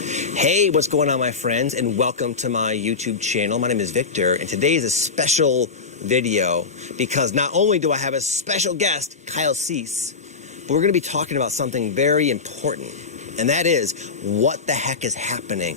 Hey, what's going on, my friends, and welcome to my YouTube channel. My name is Victor, and today is a special video because not only do I have a special guest, Kyle Cease, but we're going to be talking about something very important, and that is what the heck is happening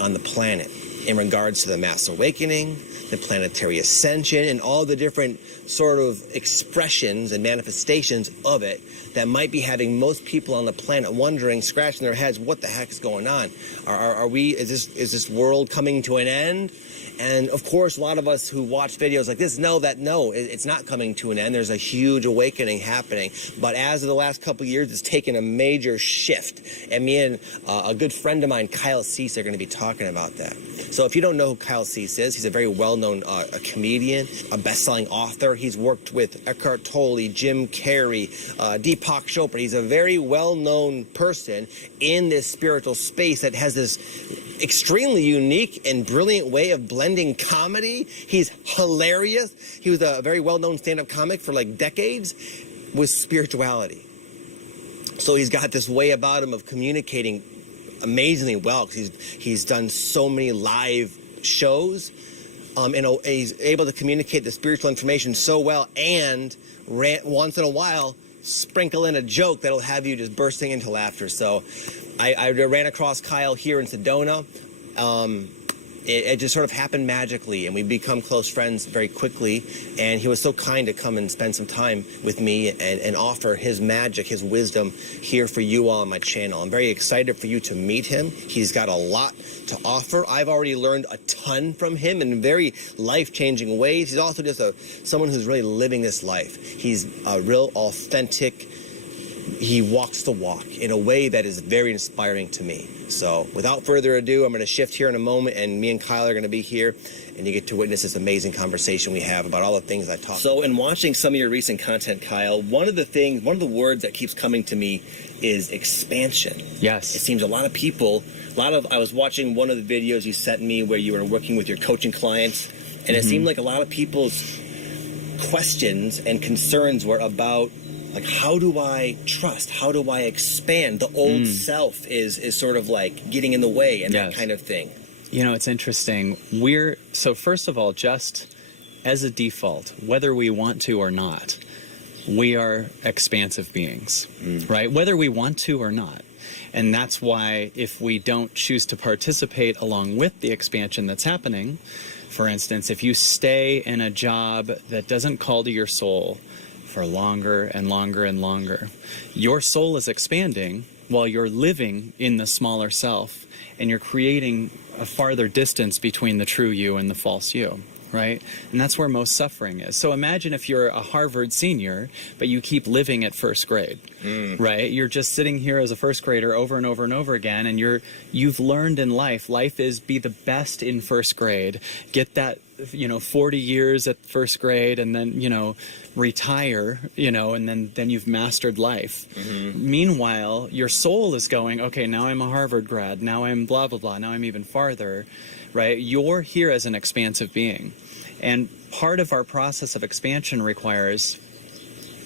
on the planet in regards to the mass awakening, the planetary ascension, and all the different sort of expressions and manifestations of it that might be having most people on the planet wondering, scratching their heads, what the heck is going on? Is this world coming to an end? And of course, a lot of us who watch videos like this know that it's not coming to an end. There's a huge awakening happening. But as of the last couple of years, it's taken a major shift. And me and a good friend of mine, Kyle Cease, are going to be talking about that. So if you don't know who Kyle Cease is, he's a very well-known comedian, a best-selling author. He's worked with Eckhart Tolle, Jim Carrey, Deepak Chopra. He's a very well-known person in this spiritual space that has this extremely unique and brilliant way of blending comedy. He's hilarious. He was a very well-known stand-up comic for like decades with spirituality. So he's got this way about him of communicating amazingly well. He's done so many live shows, and he's able to communicate the spiritual information so well, and once in a while sprinkle in a joke that'll have you just bursting into laughter. So I ran across Kyle here in Sedona. It just sort of happened magically, and we become close friends very quickly. And he was so kind to come and spend some time with me and offer his magic, his wisdom here for you all on my channel. I'm very excited for you to meet him. He's got a lot to offer. I've already learned a ton from him in very life-changing ways. He's also just someone who's really living this life. He's a real authentic. He walks the walk in a way that is very inspiring to me. So without further ado, I'm going to shift here in a moment, and me and Kyle are going to be here, and you get to witness this amazing conversation we have about all the things I talk about. So in watching some of your recent content, Kyle, one of the words that keeps coming to me is expansion. Yes. It seems I was watching one of the videos you sent me where you were working with your coaching clients, and it seemed like a lot of people's questions and concerns were about, like, how do I trust? How do I expand? The old self is sort of like getting in the way and that kind of thing. You know, it's interesting. So first of all, just as a default, whether we want to or not, we are expansive beings, right? Whether we want to or not. And that's why if we don't choose to participate along with the expansion that's happening, for instance, if you stay in a job that doesn't call to your soul for longer and longer and longer, your soul is expanding while you're living in the smaller self, and you're creating a farther distance between the true you and the false you, right? And that's where most suffering is. So imagine if you're a Harvard senior, but you keep living at first grade, right? You're just sitting here as a first grader over and over and over again, and you've learned in life is be the best in first grade, get that 40 years at first grade, and then, retire, and then you've mastered life. Meanwhile, your soul is going, okay, now I'm a Harvard grad, now I'm blah, blah, blah, now I'm even farther, right? You're here as an expansive being. And part of our process of expansion requires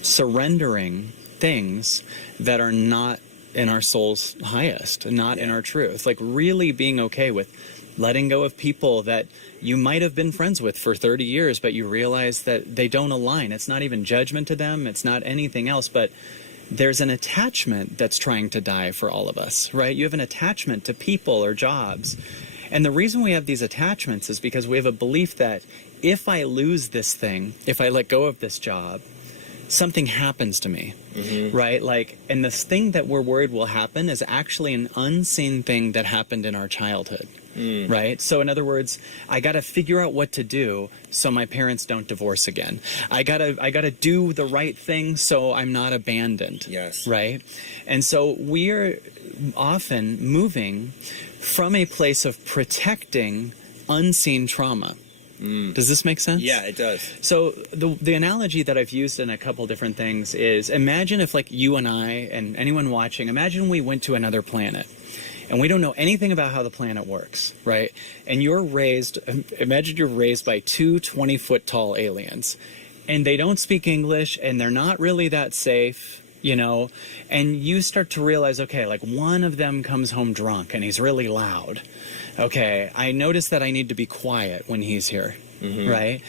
surrendering things that are not in our soul's highest, not in our truth. Like really being okay with letting go of people that you might have been friends with for 30 years, but you realize that they don't align. It's not even judgment to them. It's not anything else, but there's an attachment that's trying to die for all of us, right? You have an attachment to people or jobs. And the reason we have these attachments is because we have a belief that if I lose this thing, if I let go of this job, something happens to me, right? And this thing that we're worried will happen is actually an unseen thing that happened in our childhood. Right? So in other words, I got to figure out what to do so my parents don't divorce again. I got to do the right thing so I'm not abandoned. Yes. Right? And so we are often moving from a place of protecting unseen trauma. Does this make sense? Yeah, it does. So the analogy that I've used in a couple different things is, imagine if, like, you and I and anyone watching, imagine we went to another planet. And we don't know anything about how the planet works, right? And imagine you're raised by two 20-foot tall aliens. And they don't speak English, and they're not really that safe. you know, and you start to realize, okay, like one of them comes home drunk and he's really loud. Okay, I notice that I need to be quiet when he's here, right?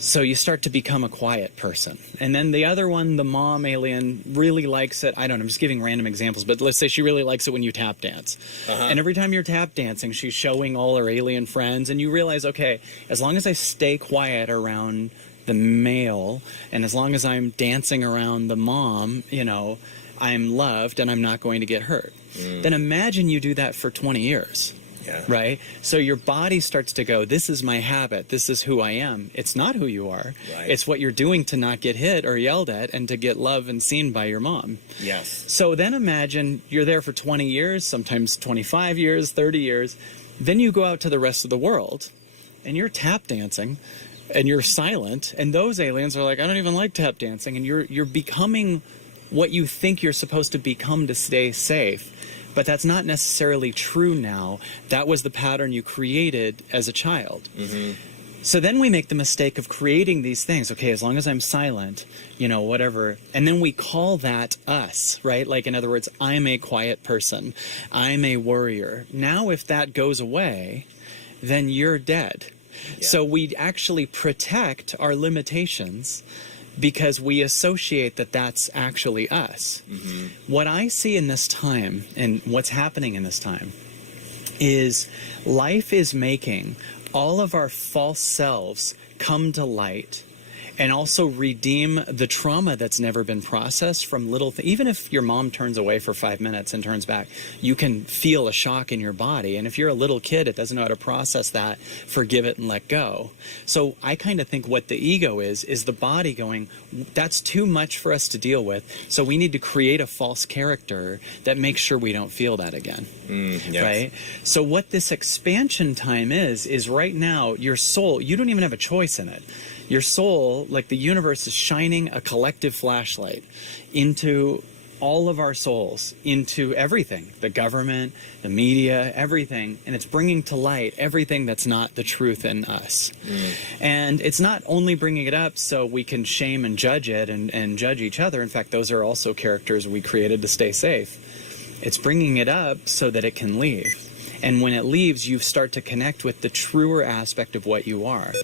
So you start to become a quiet person. And then the other one, the mom alien, really likes it. I don't know, I'm just giving random examples, but let's say she really likes it when you tap dance. And every time you're tap dancing, she's showing all her alien friends, and you realize, okay, as long as I stay quiet around the male, and as long as I'm dancing around the mom, you know, I'm loved and I'm not going to get hurt. Then imagine you do that for 20 years. Yeah. Right? So your body starts to go, this is my habit. This is who I am. It's not who you are. Right. It's what you're doing to not get hit or yelled at and to get loved and seen by your mom. Yes. So then imagine you're there for 20 years, sometimes 25 years, 30 years. Then you go out to the rest of the world and you're tap dancing and you're silent. And those aliens are like, I don't even like tap dancing. And you're becoming what you think you're supposed to become to stay safe. But that's not necessarily true now. That was the pattern you created as a child. So then we make the mistake of creating these things. Okay, as long as I'm silent, you know, whatever. And then we call that us, right? Like, in other words, I'm a quiet person. I'm a worrier. Now, if that goes away, then you're dead. Yeah. So we actually protect our limitations because we associate that that's actually us. What I see in this time and what's happening in this time is life is making all of our false selves come to light and also redeem the trauma that's never been processed from little things. Even if your mom turns away for 5 minutes and turns back, you can feel a shock in your body. And if you're a little kid that doesn't know how to process that, forgive it and let go. So I kind of think what the ego is the body going, that's too much for us to deal with. So we need to create a false character that makes sure we don't feel that again. Yes. Right? So what this expansion time is right now, your soul, you don't even have a choice in it. Your soul, like the universe, is shining a collective flashlight into all of our souls, into everything, the government, the media, everything, and it's bringing to light everything that's not the truth in us. And it's not only bringing it up so we can shame and judge it and judge each other. In fact, those are also characters we created to stay safe. It's bringing it up so that it can leave. And when it leaves, you start to connect with the truer aspect of what you are.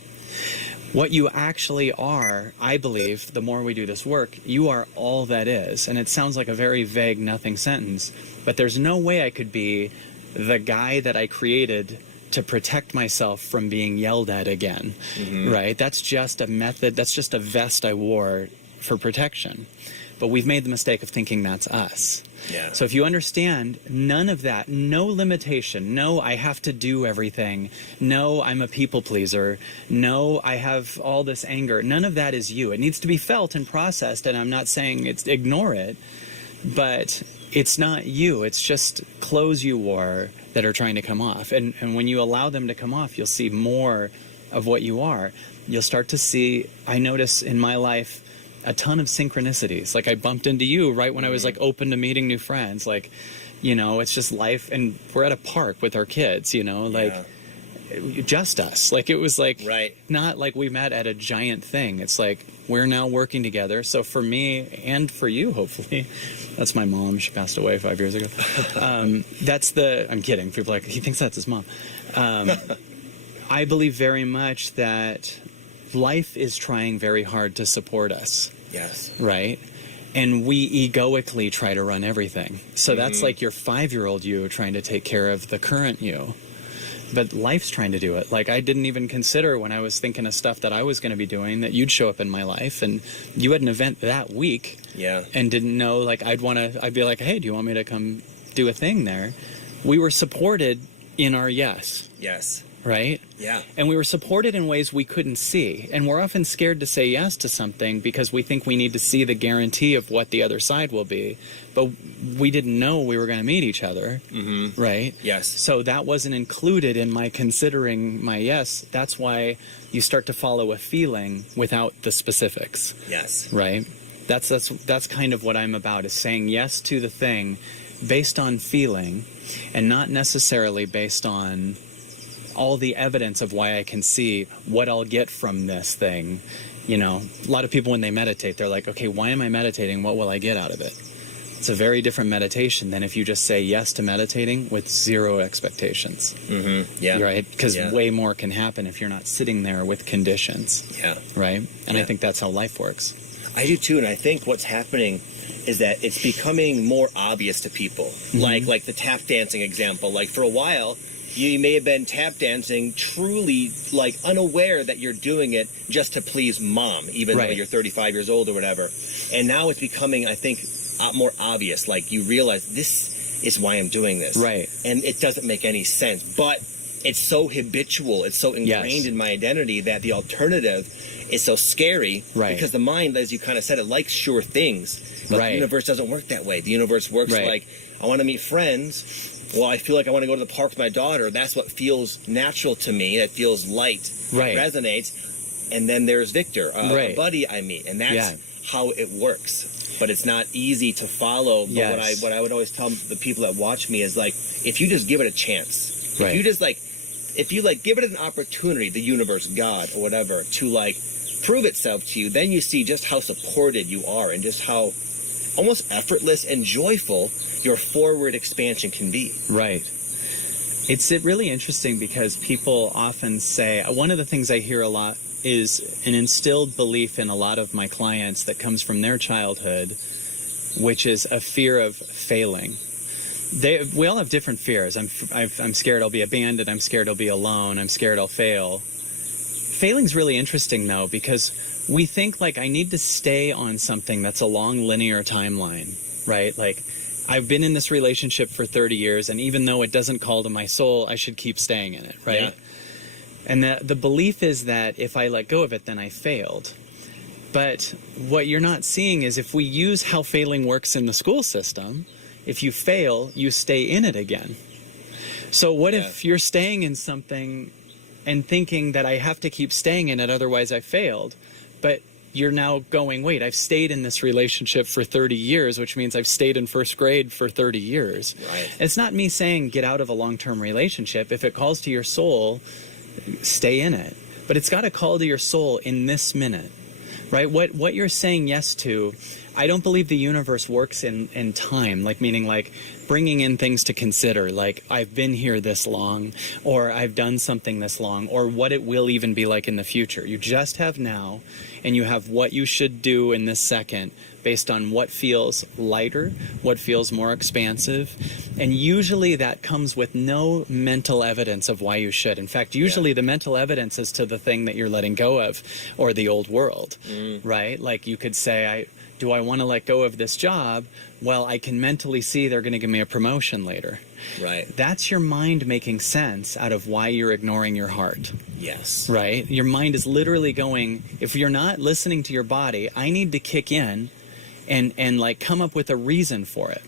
What you actually are, I believe, the more we do this work, you are all that is. And it sounds like a very vague nothing sentence, but there's no way I could be the guy that I created to protect myself from being yelled at again, right? That's just a method, that's just a vest I wore for protection. But we've made the mistake of thinking that's us. Yeah. So if you understand none of that, no limitation, no, I have to do everything, no, I'm a people pleaser, no, I have all this anger, none of that is you. It needs to be felt and processed, and I'm not saying ignore it, but it's not you. It's just clothes you wore that are trying to come off. And when you allow them to come off, you'll see more of what you are. You'll start to see, I notice in my life, a ton of synchronicities. Like I bumped into you right when I was like open to meeting new friends. Like, you know, it's just life. And we're at a park with our kids, you know, like just us. Like it was like, not like we met at a giant thing. It's like, we're now working together. So for me and for you, hopefully, that's my mom. She passed away 5 years ago. I'm kidding. People are like, he thinks that's his mom. I believe very much that life is trying very hard to support us. Yes. Right? And we egoically try to run everything. So that's like your 5-year-old you trying to take care of the current you. But life's trying to do it. Like I didn't even consider when I was thinking of stuff that I was going to be doing that you'd show up in my life, and you had an event that week. Yeah. And didn't know, like I'd be like, hey, do you want me to come do a thing there? We were supported in our yes. Yes. Right? Yeah. And we were supported in ways we couldn't see. And we're often scared to say yes to something because we think we need to see the guarantee of what the other side will be. But we didn't know we were going to meet each other. Right? Yes. So that wasn't included in my considering my yes. That's why you start to follow a feeling without the specifics. Yes. Right? That's kind of what I'm about, is saying yes to the thing based on feeling and not necessarily based on all the evidence of why I can see what I'll get from this thing. You know, a lot of people when they meditate, they're like, okay, why am I meditating? What will I get out of it? It's a very different meditation than if you just say yes to meditating with zero expectations. Yeah. Right? Because Yeah. way more can happen if you're not sitting there with conditions. Yeah. Right? And I Yeah. think that's how life works. I do too, and I think what's happening is that it's becoming more obvious to people. Like the tap dancing example. Like for a while, you may have been tap dancing truly like unaware that you're doing it just to please mom, even though Right. you're 35 years old or whatever. And now it's becoming, I think, more obvious. Like you realize this is why I'm doing this. Right. And it doesn't make any sense. But it's so habitual, it's so ingrained Yes. in my identity that the alternative is so scary. Right. Because the mind, as you kind of said, it likes sure things. But Right. the universe doesn't work that way. The universe works Right. like, I want to meet friends. Well, I feel like I want to go to the park with my daughter. That's what feels natural to me. That feels light. Right. Resonates. And then there's Victor, a Right. buddy I meet. And that's Yeah. how it works. But it's not easy to follow. But Yes. what I would always tell the people that watch me is like, if you just give it a chance, Right. if you just like, if you like give it an opportunity, the universe, God, or whatever, to like prove itself to you, then you see just how supported you are and just how almost effortless and joyful your forward expansion can be. Right. It's really interesting because people often say, one of the things I hear a lot is an instilled belief in a lot of my clients that comes from their childhood, which is a fear of failing. We all have different fears. I'm scared I'll be abandoned. I'm scared I'll be alone. I'm scared I'll fail. Failing's really interesting though, because we think like I need to stay on something that's a long linear timeline, right? Like I've been in this relationship for 30 years, and even though it doesn't call to my soul, I should keep staying in it, right? Yeah. And the belief is that if I let go of it, then I failed. But what you're not seeing is if we use how failing works in the school system, if you fail, you stay in it again. So what Yeah. if you're staying in something and thinking that I have to keep staying in it, otherwise I failed, but you're now going, wait, I've stayed in this relationship for 30 years, which means I've stayed in first grade for 30 years. Right. It's not me saying get out of a long-term relationship. If it calls to your soul, stay in it. But it's got to call to your soul in this minute, right? What you're saying yes to, I don't believe the universe works in time, like meaning like bringing in things to consider, like I've been here this long, or I've done something this long, or what it will even be like in the future. You just have now, and you have what you should do in this second based on what feels lighter, what feels more expansive. And usually that comes with no mental evidence of why you should. In fact, usually the mental evidence is to the thing that you're letting go of, or the old world, right? Like you could say, do I want to let go of this job? Well, I can mentally see they're going to give me a promotion later. Right. That's your mind making sense out of why you're ignoring your heart, Yes. right? Your mind is literally going, if you're not listening to your body, I need to kick in and like come up with a reason for it.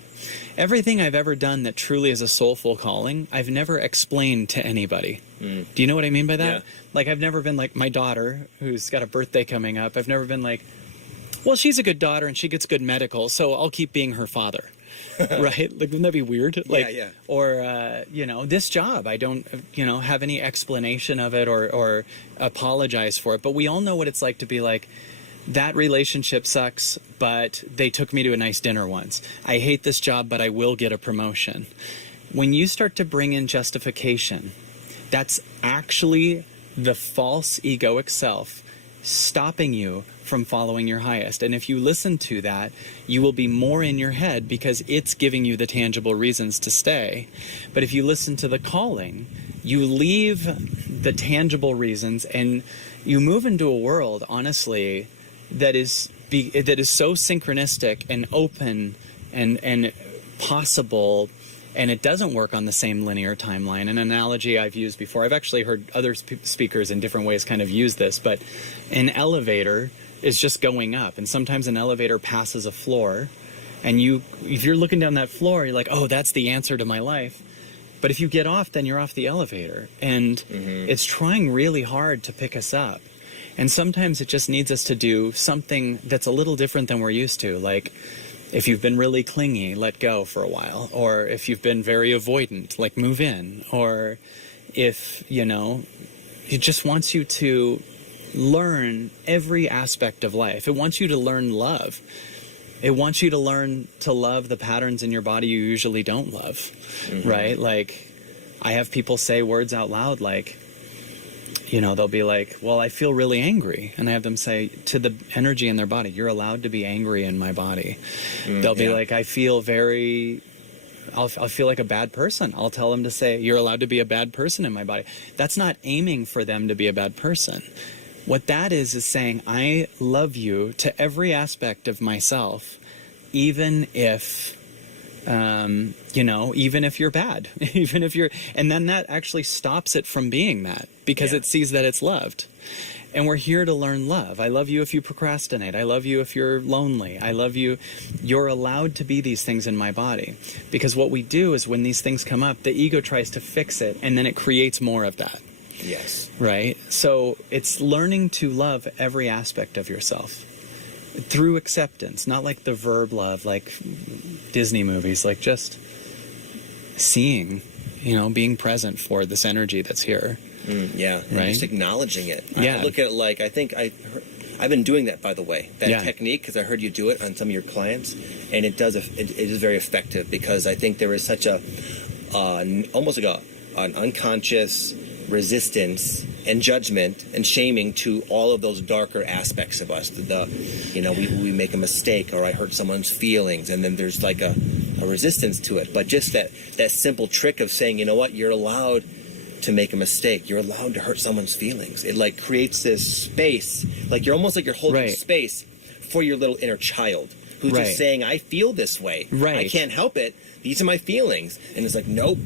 Everything I've ever done that truly is a soulful calling, I've never explained to anybody. Do you know what I mean by that? Yeah. Like I've never been like my daughter, who's got a birthday coming up. I've never been like, well, she's a good daughter and she gets good medical, so I'll keep being her father. Right? Like, wouldn't that be weird? Like, yeah. Or, this job, I don't, have any explanation of it or apologize for it. But we all know what it's like to be like, that relationship sucks, but they took me to a nice dinner once. I hate this job, but I will get a promotion. When you start to bring in justification, that's actually the false egoic self stopping you from following your highest. And if you listen to that, you will be more in your head because it's giving you the tangible reasons to stay. But if you listen to the calling, you leave the tangible reasons and you move into a world, honestly, that is so synchronistic and open and possible, and it doesn't work on the same linear timeline. An analogy I've used before, I've actually heard other speakers in different ways kind of use this, but an elevator is just going up, and sometimes an elevator passes a floor, and if you're looking down that floor, you're like, oh, that's the answer to my life. But if you get off, then you're off the elevator, and it's trying really hard to pick us up. And sometimes it just needs us to do something that's a little different than we're used to. Like if you've been really clingy, let go for a while. Or if you've been very avoidant, like move in. Or if, it just wants you to learn every aspect of life. It wants you to learn love. It wants you to learn to love the patterns in your body you usually don't love, right? Like, I have people say words out loud like, you know, they'll be like, well, I feel really angry. And I have them say to the energy in their body, you're allowed to be angry in my body. They'll be like, I feel I'll feel like a bad person. I'll tell them to say, you're allowed to be a bad person in my body. That's not aiming for them to be a bad person. What that is saying, I love you to every aspect of myself, even if, you know, even if you're bad, even if you're, and then that actually stops it from being that because it sees that it's loved. And we're here to learn love. I love you if you procrastinate. I love you if you're lonely. I love you. You're allowed to be these things in my body. Because what we do is when these things come up, the ego tries to fix it, and then it creates more of that. Yes. Right? So it's learning to love every aspect of yourself through acceptance, not like the verb love, like Disney movies, like just seeing, you know, being present for this energy that's here. Yeah. And Right? just acknowledging it. Yeah. I look at it like, I've been doing that, by the way, that technique, because I heard you do it on some of your clients, and it is very effective, because I think there is such a, almost like an unconscious resistance and judgment and shaming to all of those darker aspects of us. You know, we make a mistake, or I hurt someone's feelings, and then there's like a resistance to it. But just that simple trick of saying, you know what, you're allowed to make a mistake. You're allowed to hurt someone's feelings. It like creates this space, like you're almost like you're holding space for your little inner child who's just saying, I feel this way. Right. I can't help it. These are my feelings. And it's like, nope,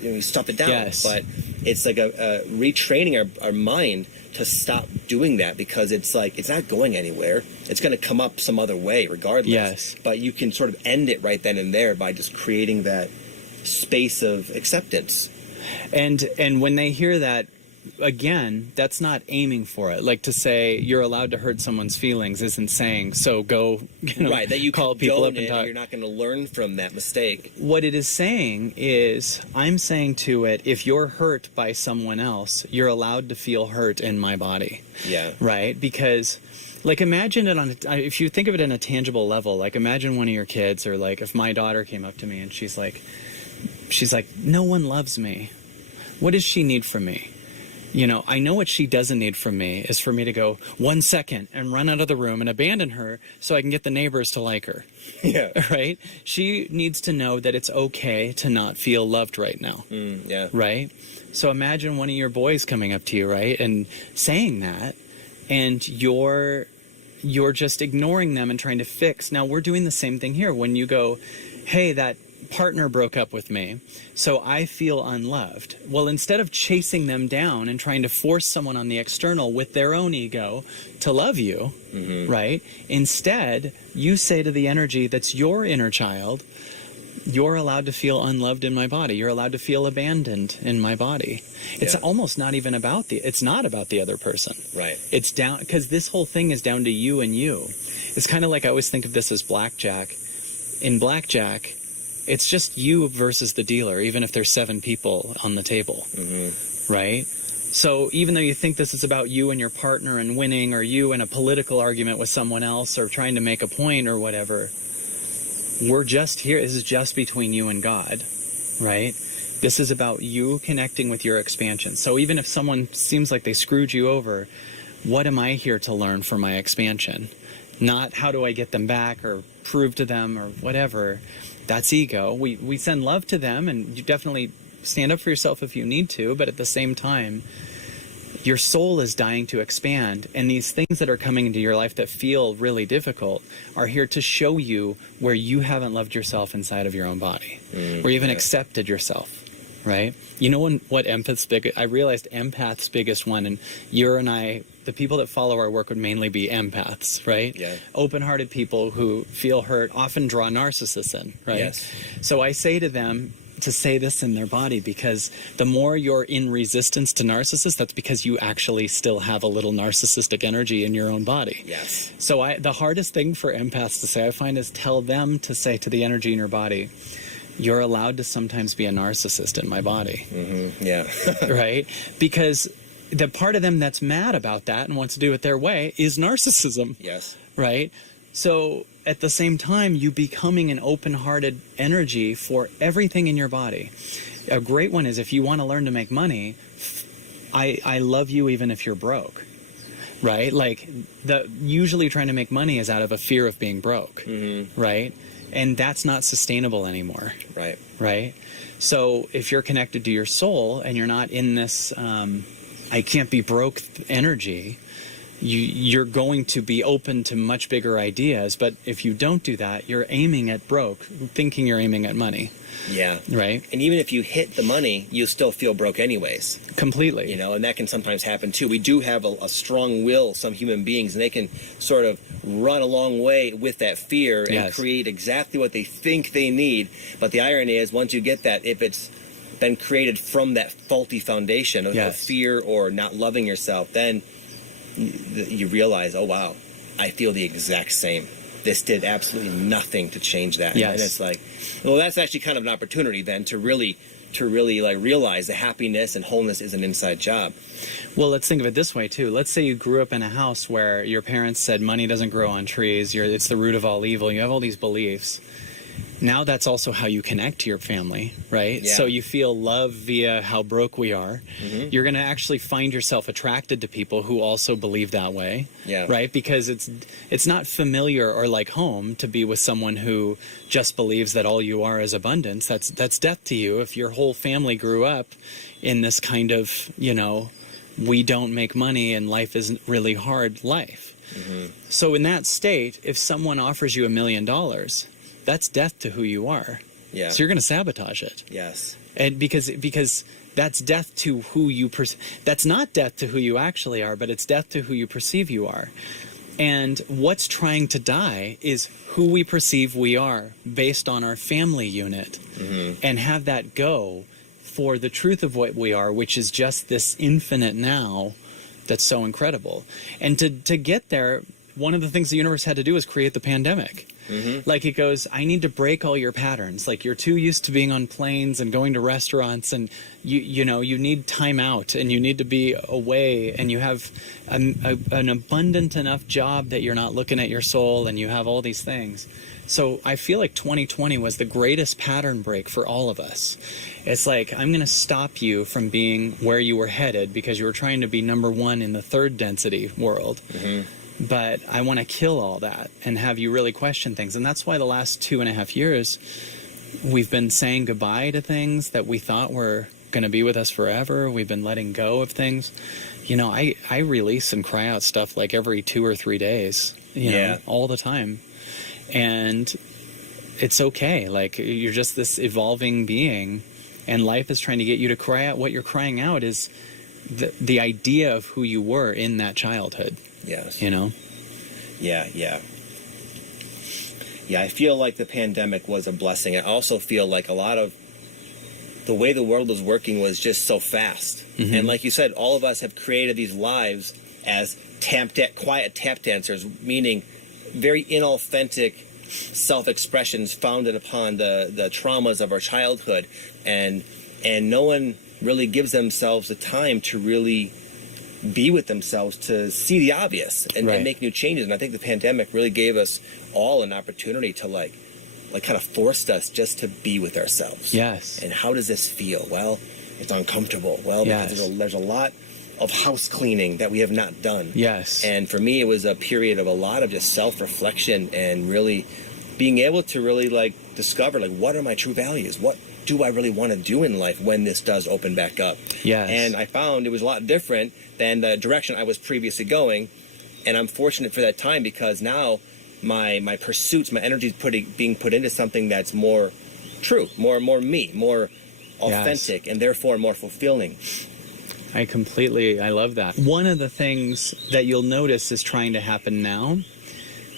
you know, stop it down. Yes. But it's like a retraining our mind to stop doing that, because it's like, it's not going anywhere. It's going to come up some other way regardless. Yes. But you can sort of end it right then and there by just creating that space of acceptance. And when they hear that, again, that's not aiming for it. Like to say you're allowed to hurt someone's feelings isn't saying, so go, you know, Right, that you call people up and it, talk. you're not going to learn from that mistake. What it is saying is, I'm saying to it, if you're hurt by someone else, you're allowed to feel hurt in my body. Yeah. Right? Because, like, imagine it if you think of it in a tangible level, like imagine one of your kids, or like if my daughter came up to me and she's like, no one loves me. What does she need from me? You know, I know what she doesn't need from me is for me to go 1 second and run out of the room and abandon her so I can get the neighbors to like her. Yeah. Right? She needs to know that it's okay to not feel loved right now. Yeah. Right? So imagine one of your boys coming up to you, right, and saying that, and you're just ignoring them and trying to fix. Now, we're doing the same thing here. When you go, hey, that partner broke up with me, so I feel unloved. Well, instead of chasing them down and trying to force someone on the external with their own ego to love you, right? Instead, you say to the energy that's your inner child, you're allowed to feel unloved in my body. You're allowed to feel abandoned in my body. It's almost not even about it's not about the other person. Right. It's down, because this whole thing is down to you and you. It's kind of like, I always think of this as blackjack. In blackjack, it's just you versus the dealer, even if there's 7 people on the table, right? So even though you think this is about you and your partner and winning, or you in a political argument with someone else, or trying to make a point or whatever, we're just here. This is just between you and God, right? This is about you connecting with your expansion. So even if someone seems like they screwed you over, what am I here to learn from my expansion? Not how do I get them back or prove to them or whatever. That's ego. We send love to them, and you definitely stand up for yourself if you need to, but at the same time, your soul is dying to expand, and these things that are coming into your life that feel really difficult are here to show you where you haven't loved yourself inside of your own body, where you haven't accepted yourself, right? You know what I realized empath's biggest one, and you and I, the people that follow our work would mainly be empaths, right? Yeah. Open-hearted people who feel hurt often draw narcissists in, right? Yes. So I say to them to say this in their body, because the more you're in resistance to narcissists, that's because you actually still have a little narcissistic energy in your own body. Yes. So the hardest thing for empaths to say, I find, is tell them to say to the energy in your body, you're allowed to sometimes be a narcissist in my body. Yeah. Right? Because the part of them that's mad about that and wants to do it their way is narcissism. Yes. Right? So at the same time, you becoming an open-hearted energy for everything in your body. A great one is if you want to learn to make money, I love you even if you're broke, right? Like usually trying to make money is out of a fear of being broke, right? And that's not sustainable anymore. Right. Right? So if you're connected to your soul and you're not in this I can't be broke energy, you're going to be open to much bigger ideas. But if you don't do that, you're aiming at broke, thinking you're aiming at money. Yeah. Right? And even if you hit the money, you still feel broke anyways. Completely. You know, and that can sometimes happen too. We do have a strong will, some human beings, and they can sort of run a long way with that fear and Yes. create exactly what they think they need. But the irony is, once you get that, if it's been created from that faulty foundation of Yes. fear or not loving yourself, then you realize, oh wow, I feel the exact same. This did absolutely nothing to change that. Yes. And it's like, well, that's actually kind of an opportunity then to really like realize that happiness and wholeness is an inside job. Well, let's think of it this way too. Let's say you grew up in a house where your parents said money doesn't grow on trees, it's the root of all evil. You have all these beliefs. Now that's also how you connect to your family, right? Yeah. So you feel love via how broke we are. You're going to actually find yourself attracted to people who also believe that way, Yeah. right? Because it's not familiar or like home to be with someone who just believes that all you are is abundance. That's death to you if your whole family grew up in this kind of, we don't make money and life isn't really hard life. So in that state, if someone offers you $1 million, that's death to who you are. Yeah. So you're going to sabotage it. Yes. And because that's death to who you that's not death to who you actually are, but it's death to who you perceive you are. And what's trying to die is who we perceive we are based on our family unit, and have that go for the truth of what we are, which is just this infinite now that's so incredible. And to get there, one of the things the universe had to do is create the pandemic. Like it goes, I need to break all your patterns. Like you're too used to being on planes and going to restaurants, and you need time out and you need to be away, and you have an abundant enough job that you're not looking at your soul, and you have all these things. So I feel like 2020 was the greatest pattern break for all of us. It's like, I'm going to stop you from being where you were headed because you were trying to be number one in the third density world. But I want to kill all that and have you really question things. And that's why the last 2.5 years, we've been saying goodbye to things that we thought were going to be with us forever. We've been letting go of things. I release and cry out stuff like every 2 or 3 days, know, all the time. And it's okay. Like you're just this evolving being, and life is trying to get you to cry out. What you're crying out is the idea of who you were in that childhood. Yes. Yeah. I feel like the pandemic was a blessing. I also feel like a lot of the way the world was working was just so fast. And like you said, all of us have created these lives as quiet tap dancers, meaning very inauthentic self-expressions founded upon the traumas of our childhood. And no one really gives themselves the time to really be with themselves, to see the obvious and make new changes. And I think the pandemic really gave us all an opportunity to like kind of forced us just to be with ourselves. Yes. And how does this feel? Well, it's uncomfortable. Well, because there's a lot of house cleaning that we have not done. Yes. And for me, it was a period of a lot of just self-reflection and really being able to really like discover like, what are my true values? What do I really want to do in life when this does open back up? Yes. And I found it was a lot different than the direction I was previously going. And I'm fortunate for that time because now my pursuits, my energy is being put into something that's more true, more me, more authentic, and therefore more fulfilling. I love that. One of the things that you'll notice is trying to happen now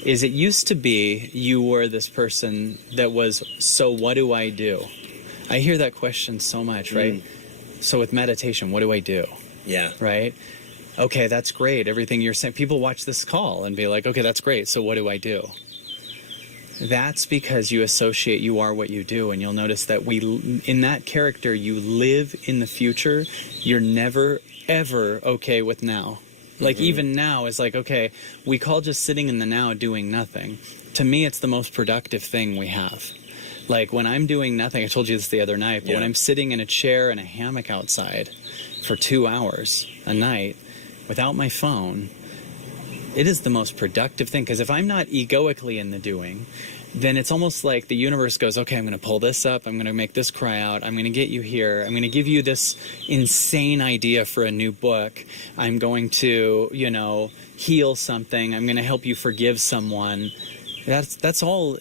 is it used to be you were this person that was, so what do I do? I hear that question so much, right? So with meditation, what do I do? Yeah. Right? Okay, that's great. Everything you're saying, people watch this call and be like, okay, that's great. So what do I do? That's because you associate you are what you do. And you'll notice that in that character, you live in the future. You're never, ever okay with now. Like even now is like, okay, we call just sitting in the now doing nothing. To me, it's the most productive thing we have. Like when I'm doing nothing, I told you this the other night, but when I'm sitting in a chair in a hammock outside for 2 hours a night without my phone, it is the most productive thing. Because if I'm not egoically in the doing, then it's almost like the universe goes, okay, I'm going to pull this up. I'm going to make this cry out. I'm going to get you here. I'm going to give you this insane idea for a new book. I'm going to, you know, heal something. I'm going to help you forgive someone. That's all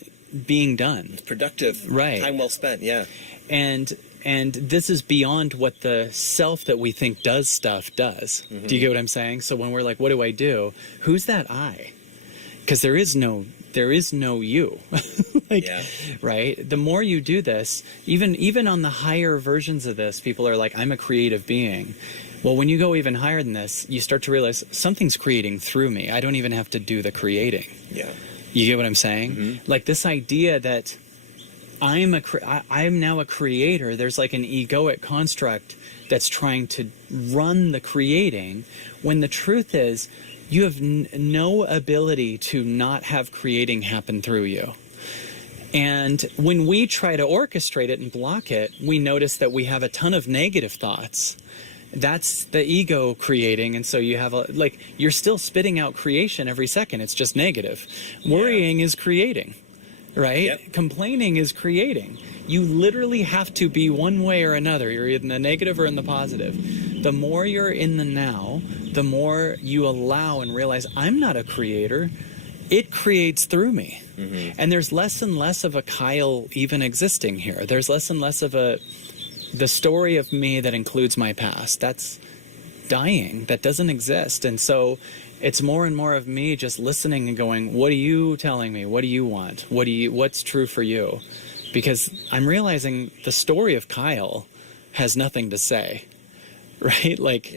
being done. It's productive. Right. Time well spent. Yeah. And this is beyond what the self that we think does stuff does. Do you get what I'm saying? So when we're like, what do I do? Who's that I? Because there is no you. Like, right? The more you do this, even on the higher versions of this, people are like, I'm a creative being. Well, when you go even higher than this, you start to realize something's creating through me. I don't even have to do the creating. Yeah. You get what I'm saying? Like this idea that I'm now a creator. There's like an egoic construct that's trying to run the creating, when the truth is you have no ability to not have creating happen through you. And when we try to orchestrate it and block it, we notice that we have a ton of negative thoughts. That's the ego creating. And so you have you're still spitting out creation every second. It's just negative. Worrying is creating, right? Yep. Complaining is creating. You literally have to be one way or another. You're in the negative or in the positive. The more you're in the now, the more you allow and realize I'm not a creator. It creates through me. And there's less and less of a Kyle even existing here. There's less and less of the story of me that includes my past. That's dying. That doesn't exist. And so it's more and more of me just listening and going, what are you telling me? What do you want? What's true for you? Because I'm realizing the story of Kyle has nothing to say, right? Like,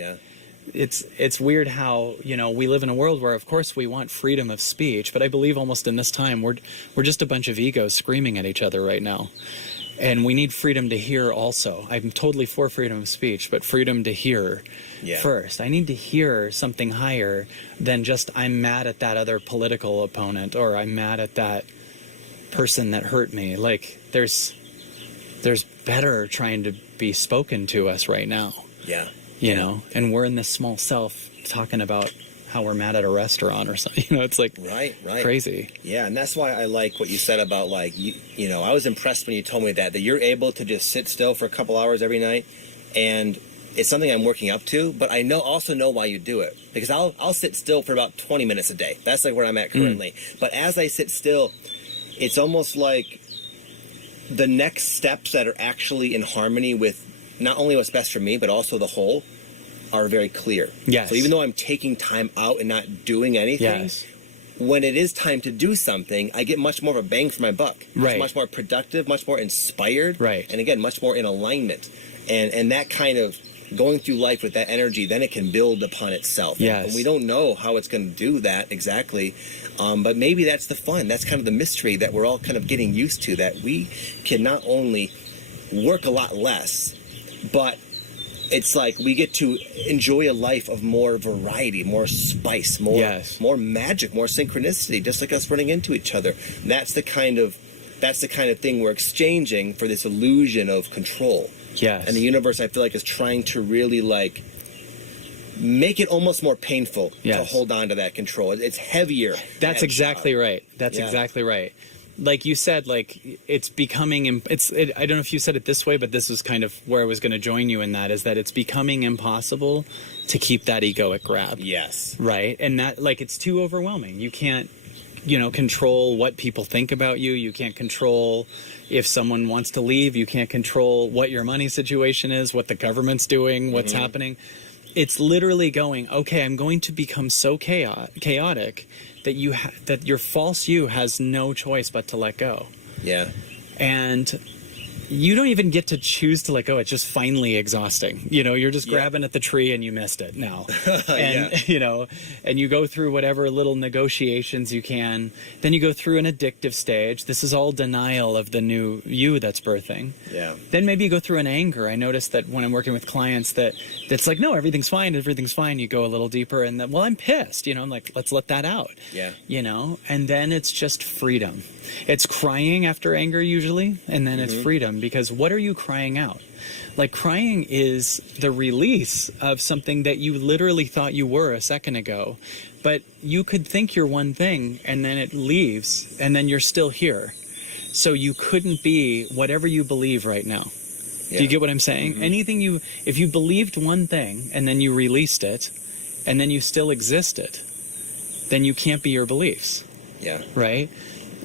it's weird how, you know, we live in a world where, of course, we want freedom of speech, but I believe almost in this time we're just a bunch of egos screaming at each other right now. And we need freedom to hear also. I'm totally for freedom of speech, but freedom to hear first. I need to hear something higher than just I'm mad at that other political opponent, or I'm mad at that person that hurt me. Like there's better trying to be spoken to us right now. Yeah. You know, and we're in this small self talking about how we're mad at a restaurant or something. You know, it's like crazy. Yeah, and that's why I like what you said about like you know, I was impressed when you told me that you're able to just sit still for a couple hours every night, and it's something I'm working up to, but I also know why you do it, because I'll sit still for about 20 minutes a day. That's like where I'm at currently. But as I sit still, it's almost like the next steps that are actually in harmony with not only what's best for me, but also the whole, are very clear. Yes. So even though I'm taking time out and not doing anything, when it is time to do something, I get much more of a bang for my buck. Right. It's much more productive, much more inspired, right. And again, much more in alignment. And that kind of going through life with that energy, then it can build upon itself. Yes. And we don't know how it's going to do that exactly, but maybe that's the fun. That's kind of the mystery that we're all kind of getting used to, that we can not only work a lot less, but it's like we get to enjoy a life of more variety, more spice, more magic, more synchronicity, just like us running into each other. That's the kind of thing we're exchanging for this illusion of control. Yes. And the universe, I feel like, is trying to really like make it almost more painful to hold on to that control. It's heavier. That's exactly right. That's exactly right. Like you said, like it's becoming, I don't know if you said it this way, but this was kind of where I was going to join you in that, is that it's becoming impossible to keep that egoic grab. Yes. Right. And that, like, it's too overwhelming. You can't, you know, control what people think about you. You can't control if someone wants to leave. You can't control what your money situation is, what the government's doing, what's happening. It's literally going, okay, I'm going to become so chaotic that that your false you has no choice but to let go. Yeah. And you don't even get to choose to let go. It's just finally exhausting. You know, you're just Yeah. grabbing at the tree and you missed it now. And, Yeah. you know, and you go through whatever little negotiations you can. Then you go through an addictive stage. This is all denial of the new you that's birthing. Yeah. Then maybe you go through an anger. I notice that when I'm working with clients that's like, no, everything's fine. Everything's fine. You go a little deeper and then, well, I'm pissed. You know, I'm like, let's let that out. Yeah. You know, and then it's just freedom. It's crying after anger usually, and then it's freedom, because what are you crying out? Like, crying is the release of something that you literally thought you were a second ago, but you could think you're one thing and then it leaves and then you're still here. So you couldn't be whatever you believe right now. Yeah. Do you get what I'm saying? If you believed one thing and then you released it and then you still existed, then you can't be your beliefs. Yeah. Right?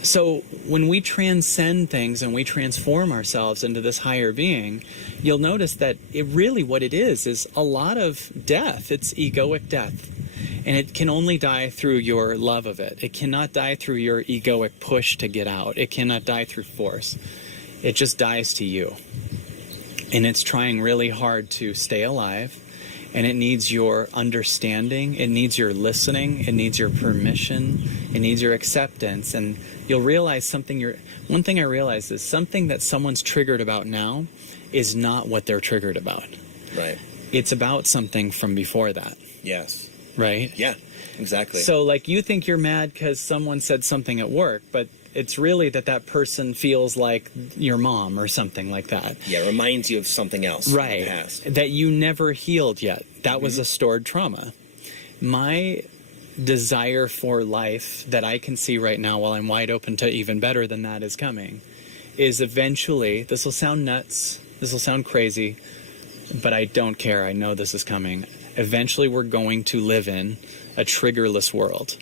So when we transcend things and we transform ourselves into this higher being, you'll notice that what it is a lot of death. It's egoic death. And it can only die through your love of it. It cannot die through your egoic push to get out. It cannot die through force. It just dies to you. And it's trying really hard to stay alive. And it needs your understanding, it needs your listening, it needs your permission, it needs your acceptance. And you'll realize one thing I realized is something that someone's triggered about now is not what they're triggered about. Right. It's about something from before that, Yes. right? Yeah. Exactly. So like you think you're mad because someone said something at work, but it's really that person feels like your mom or something like that. Yeah, it reminds you of something else from the Right. past. That you never healed yet. That was a stored trauma. My desire for life that I can see right now while I'm wide open to even better than that is coming is eventually, this will sound nuts, this will sound crazy, but I don't care. I know this is coming. Eventually we're going to live in a triggerless world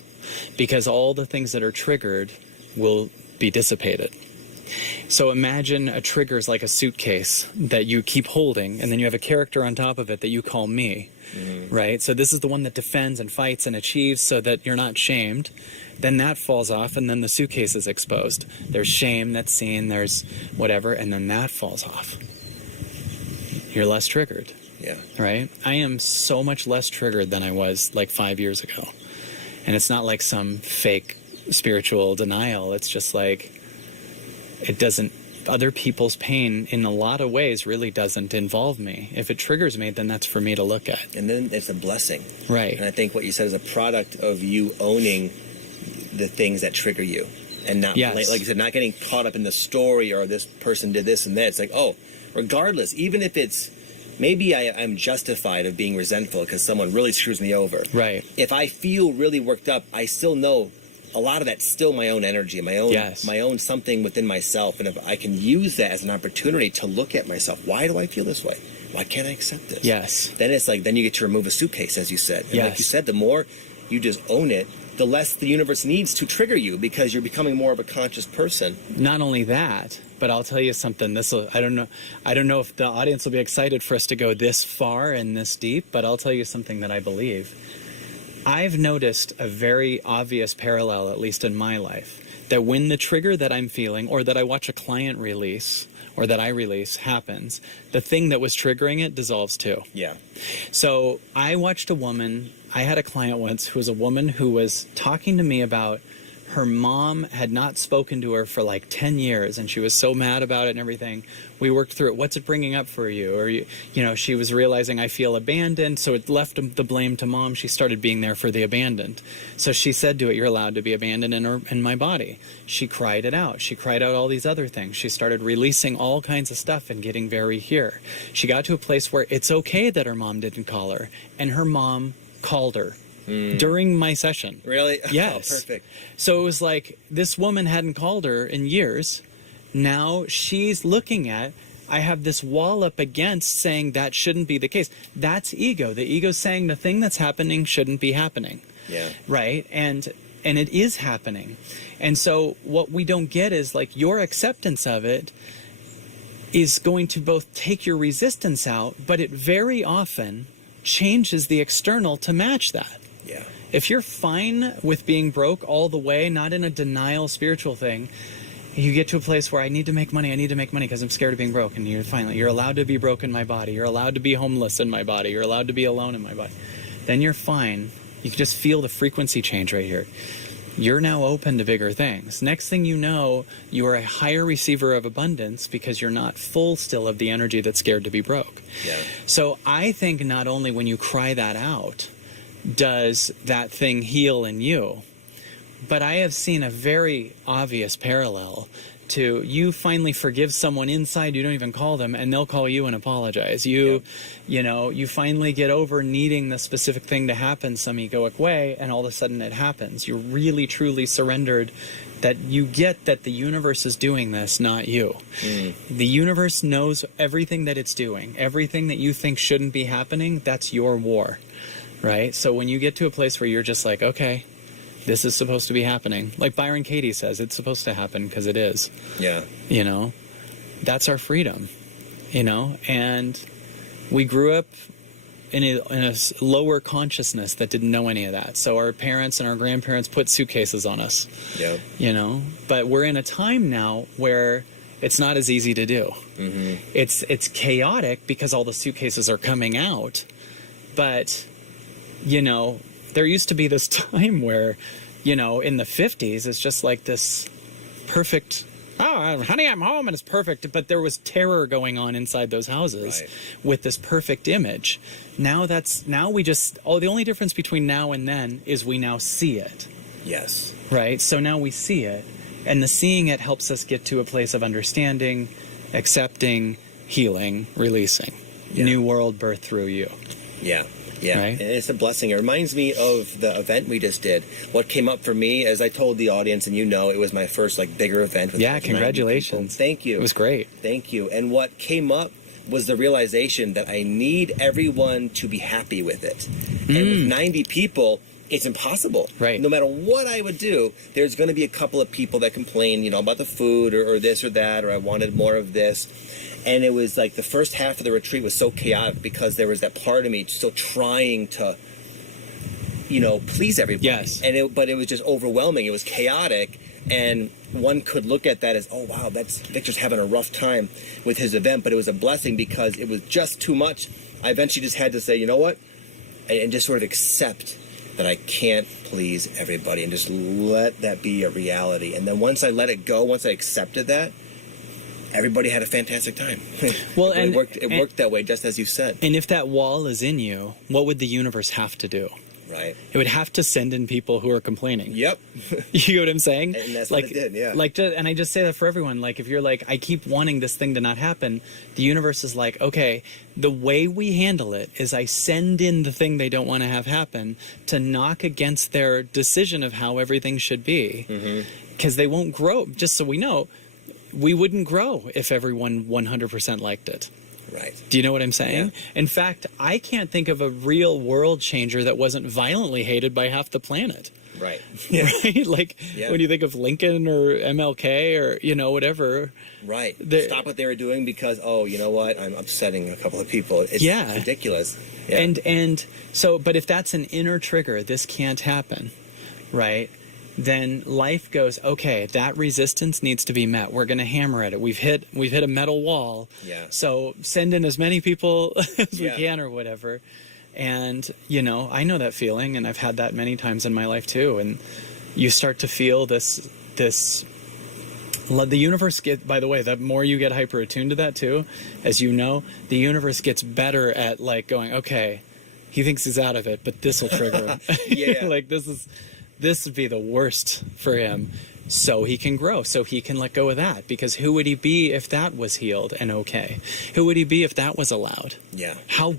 because all the things that are triggered will be dissipated. So imagine a trigger is like a suitcase that you keep holding, and then you have a character on top of it that you call me, right? So this is the one that defends and fights and achieves so that you're not shamed. Then that falls off, and then the suitcase is exposed. There's shame that's seen, there's whatever, and then that falls off. You're less triggered, Yeah. right? I am so much less triggered than I was like 5 years ago. And it's not like some fake spiritual denial. It's just like, other people's pain in a lot of ways really doesn't involve me. If it triggers me, then that's for me to look at. And then it's a blessing. Right. And I think what you said is a product of you owning the things that trigger you. And not, Yes. like you said, not getting caught up in the story or this person did this and that. It's like, oh, regardless, even if it's, maybe I'm justified of being resentful because someone really screws me over. Right. If I feel really worked up, I still know a lot of that's still my own energy, my own something within myself. And if I can use that as an opportunity to look at myself, why do I feel this way? Why can't I accept this? Yes. Then it's like, then you get to remove a suitcase, as you said. And like Yes. you said, the more you just own it, the less the universe needs to trigger you because you're becoming more of a conscious person. Not only that, but I'll tell you something. I don't know if the audience will be excited for us to go this far and this deep, but I'll tell you something that I believe. I've noticed a very obvious parallel, at least in my life, that when the trigger that I'm feeling or that I watch a client release or that I release happens, the thing that was triggering it dissolves too. Yeah. So I watched I had a client once who was a woman who was talking to me about her mom had not spoken to her for like 10 years and she was so mad about it and everything. We worked through it. What's it bringing up for you? Or, she was realizing I feel abandoned. So it left the blame to mom. She started being there for the abandoned. So she said to it, you're allowed to be abandoned in my body. She cried it out. She cried out all these other things. She started releasing all kinds of stuff and getting very here. She got to a place where it's okay that her mom didn't call her, and her mom called her. During my session. Really? Yes. Oh, perfect. So it was like this woman hadn't called her in years. Now she's looking at, I have this wall up against saying that shouldn't be the case. That's ego. The ego's saying the thing that's happening shouldn't be happening. Yeah. Right? And it is happening. And so what we don't get is like your acceptance of it is going to both take your resistance out, but it very often changes the external to match that. Yeah. If you're fine with being broke all the way, not in a denial spiritual thing, you get to a place where I need to make money because I'm scared of being broke. And you're allowed to be broke in my body. You're allowed to be homeless in my body. You're allowed to be alone in my body. Then you're fine. You can just feel the frequency change right here. You're now open to bigger things. Next thing you know, you are a higher receiver of abundance because you're not full still of the energy that's scared to be broke. Yeah. So I think not only when you cry that out does that thing heal in you, but I have seen a very obvious parallel to you finally forgive someone inside, you don't even call them, and they'll call you and apologize. You know, you finally get over needing the specific thing to happen some egoic way, and all of a sudden it happens. You're really, truly surrendered that you get that the universe is doing this, not you. The universe knows everything that it's doing. Everything that you think shouldn't be happening, that's your war, right? So when you get to a place where you're just like, okay, this is supposed to be happening. Like Byron Katie says, it's supposed to happen because it is. Yeah. You know, that's our freedom, you know, and we grew up in a lower consciousness that didn't know any of that. So our parents and our grandparents put suitcases on us, Yeah. you know, but we're in a time now where it's not as easy to do. It's chaotic because all the suitcases are coming out, but, you know, there used to be this time where, you know, in the 50s, it's just like this perfect, oh, honey, I'm home, and it's perfect. But there was terror going on inside those houses with this perfect image. Now the only difference between now and then is we now see it. Yes. Right? So now we see it. And the seeing it helps us get to a place of understanding, accepting, healing, releasing. Yeah. New world birth through you. Yeah. Yeah, Right? and it's a blessing. It reminds me of the event we just did. What came up for me, as I told the audience, and you know, it was my first like bigger event. With 90 congratulations. people. Thank you. It was great. Thank you. And what came up was the realization that I need everyone to be happy with it. And with 90 people, it's impossible. Right. No matter what I would do, there's going to be a couple of people that complain, you know, about the food or this or that, or I wanted more of this. And it was like the first half of the retreat was so chaotic because there was that part of me still trying to, you know, please everybody. Yes. But it was just overwhelming. It was chaotic. And one could look at that as, oh, wow, that's Victor's having a rough time with his event. But it was a blessing because it was just too much. I eventually just had to say, you know what? And just sort of accept that I can't please everybody and just let that be a reality. And then once I let it go, once I accepted that, everybody had a fantastic time. Well, it worked that way, just as you said. And if that wall is in you, what would the universe have to do? Right. It would have to send in people who are complaining. Yep. You know what I'm saying? And that's like, what it did, yeah. And I just say that for everyone. Like, if you're like, I keep wanting this thing to not happen, the universe is like, okay, the way we handle it is I send in the thing they don't want to have happen to knock against their decision of how everything should be. Because they won't grow. Just so we know, we wouldn't grow if everyone 100% liked it. Right. Do you know what I'm saying? Yeah. In fact, I can't think of a real world changer that wasn't violently hated by half the planet. Right. Right? Like when you think of Lincoln or MLK or, you know, whatever. Right. Stop what they were doing because, oh, you know what? I'm upsetting a couple of people. It's ridiculous. Yeah. And so, but if that's an inner trigger, this can't happen, right? Then life goes, okay, that resistance needs to be met. We're going to hammer at it. We've hit a metal wall. Yeah. So send in as many people as we can or whatever. And, you know, I know that feeling, and I've had that many times in my life too. And you start to feel this the universe by the way, the more you get hyper attuned to that too, as you know, the universe gets better at like going, okay, he thinks he's out of it, but this will trigger him. Yeah. Like this would be the worst for him, so he can grow, so he can let go of that. Because who would he be if that was healed and okay? Who would he be if that was allowed? Yeah. How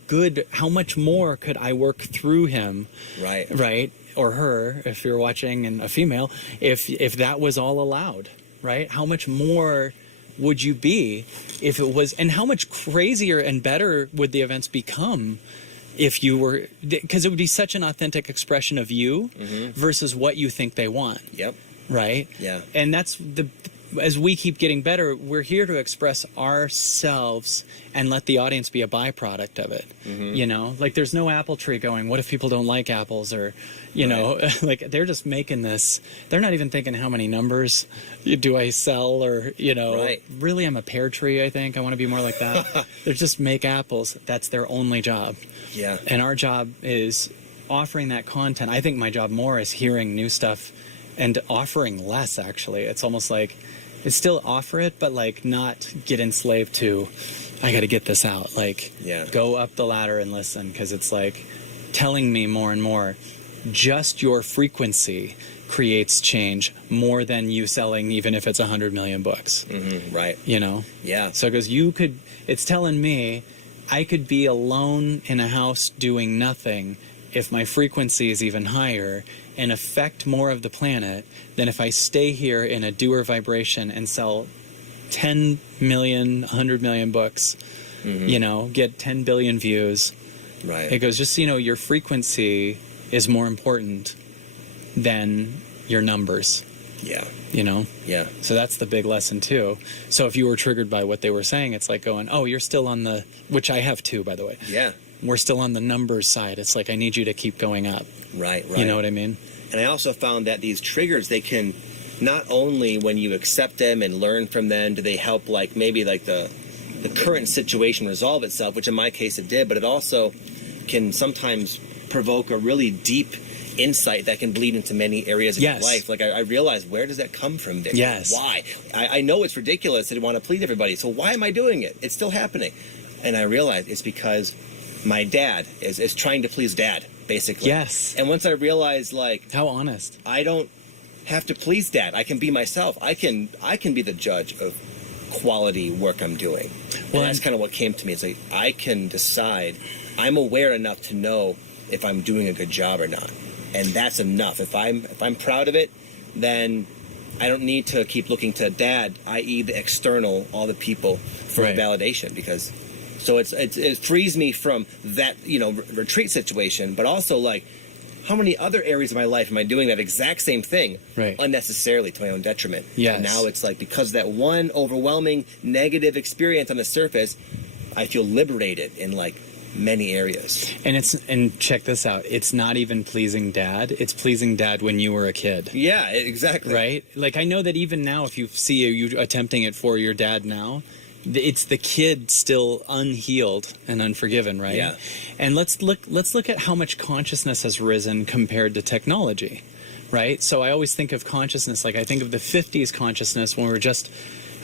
much more could I work through him? Right. Or her, if you're watching, and a female, if that was all allowed, right? How much more would you be if it was, and how much crazier and better would the events become if you were, because it would be such an authentic expression of you versus what you think they want. Yep. Right? Yeah. And that's as we keep getting better, we're here to express ourselves and let the audience be a byproduct of it. You know, like there's no apple tree going, what if people don't like apples? Or, you know, like they're just making this. They're not even thinking how many numbers do I sell, or, you know, really I'm a pear tree, I think. I want to be more like that. They just make apples. That's their only job. Yeah. And our job is offering that content. I think my job more is hearing new stuff and offering less, actually. It's almost like, it's still offer it, but like not get enslaved to, I got to get this out. Like, go up the ladder and listen, because it's like telling me more and more, just your frequency creates change more than you selling, even if it's 100 million books. Right. You know? Yeah. So because it's telling me I could be alone in a house doing nothing if my frequency is even higher, and affect more of the planet than if I stay here in a doer vibration and sell 10 million, 100 million books, you know, get 10 billion views. Right. It goes, just so you know, your frequency is more important than your numbers. Yeah. You know? Yeah. So that's the big lesson too. So if you were triggered by what they were saying, it's like going, oh, you're still on the, which I have too, by the way. Yeah. We're still on the numbers side. It's like, I need you to keep going up. Right, right. You know what I mean? And I also found that these triggers, they can, not only when you accept them and learn from them, do they help like maybe like the current situation resolve itself, which in my case it did, but it also can sometimes provoke a really deep insight that can bleed into many areas of your life. Like I realized, where does that come from, Vic? Yes. Why? I know it's ridiculous to want to please everybody, so why am I doing it? It's still happening. And I realized it's because my dad is trying to please dad, basically. Yes. And once I realized, like, how honest, I don't have to please dad. I can be myself. I can be the judge of quality work I'm doing. Well, and that's kind of what came to me. It's like, I can decide. I'm aware enough to know if I'm doing a good job or not, and that's enough. If I'm proud of it, then I don't need to keep looking to dad, i.e., the external, all the people, for validation, because. So it frees me from that, you know, retreat situation, but also like, how many other areas of my life am I doing that exact same thing unnecessarily to my own detriment? Yes. And now it's like, because of that one overwhelming negative experience on the surface, I feel liberated in like many areas. And check this out. It's not even pleasing dad. It's pleasing dad when you were a kid. Yeah, exactly. Right? Like, I know that even now, if you see you attempting it for your dad now, it's the kid still unhealed and unforgiven, right? Yeah. And let's look at how much consciousness has risen compared to technology, right? So I always think of consciousness, like I think of the 50s consciousness when we were just,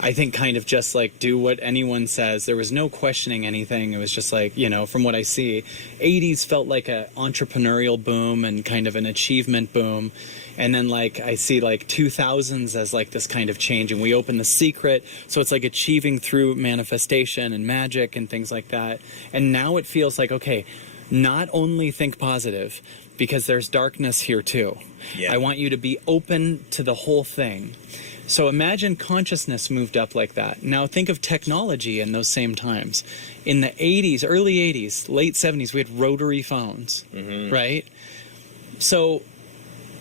I think, kind of just like do what anyone says. There was no questioning anything. It was just like, you know, from what I see, 80s felt like an entrepreneurial boom and kind of an achievement boom. And then like I see like 2000s as like this kind of change, and we open The Secret, so it's like achieving through manifestation and magic and things like that. And now it feels like, okay, not only think positive, because there's darkness here too. I want you to be open to the whole thing. So imagine consciousness moved up like that. Now think of technology in those same times. In the 80s, early 80s, late 70s, we had rotary phones, right? So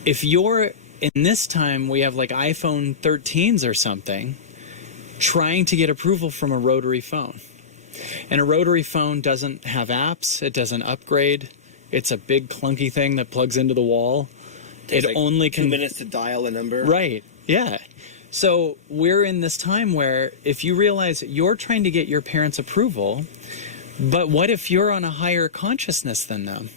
if you're in this time, we have like iPhone 13s or something, trying to get approval from a rotary phone. And a rotary phone doesn't have apps. It doesn't upgrade. It's a big clunky thing that plugs into the wall. It like only 2 minutes to dial a number. Right. Yeah. So we're in this time where if you realize you're trying to get your parents' approval, but what if you're on a higher consciousness than them?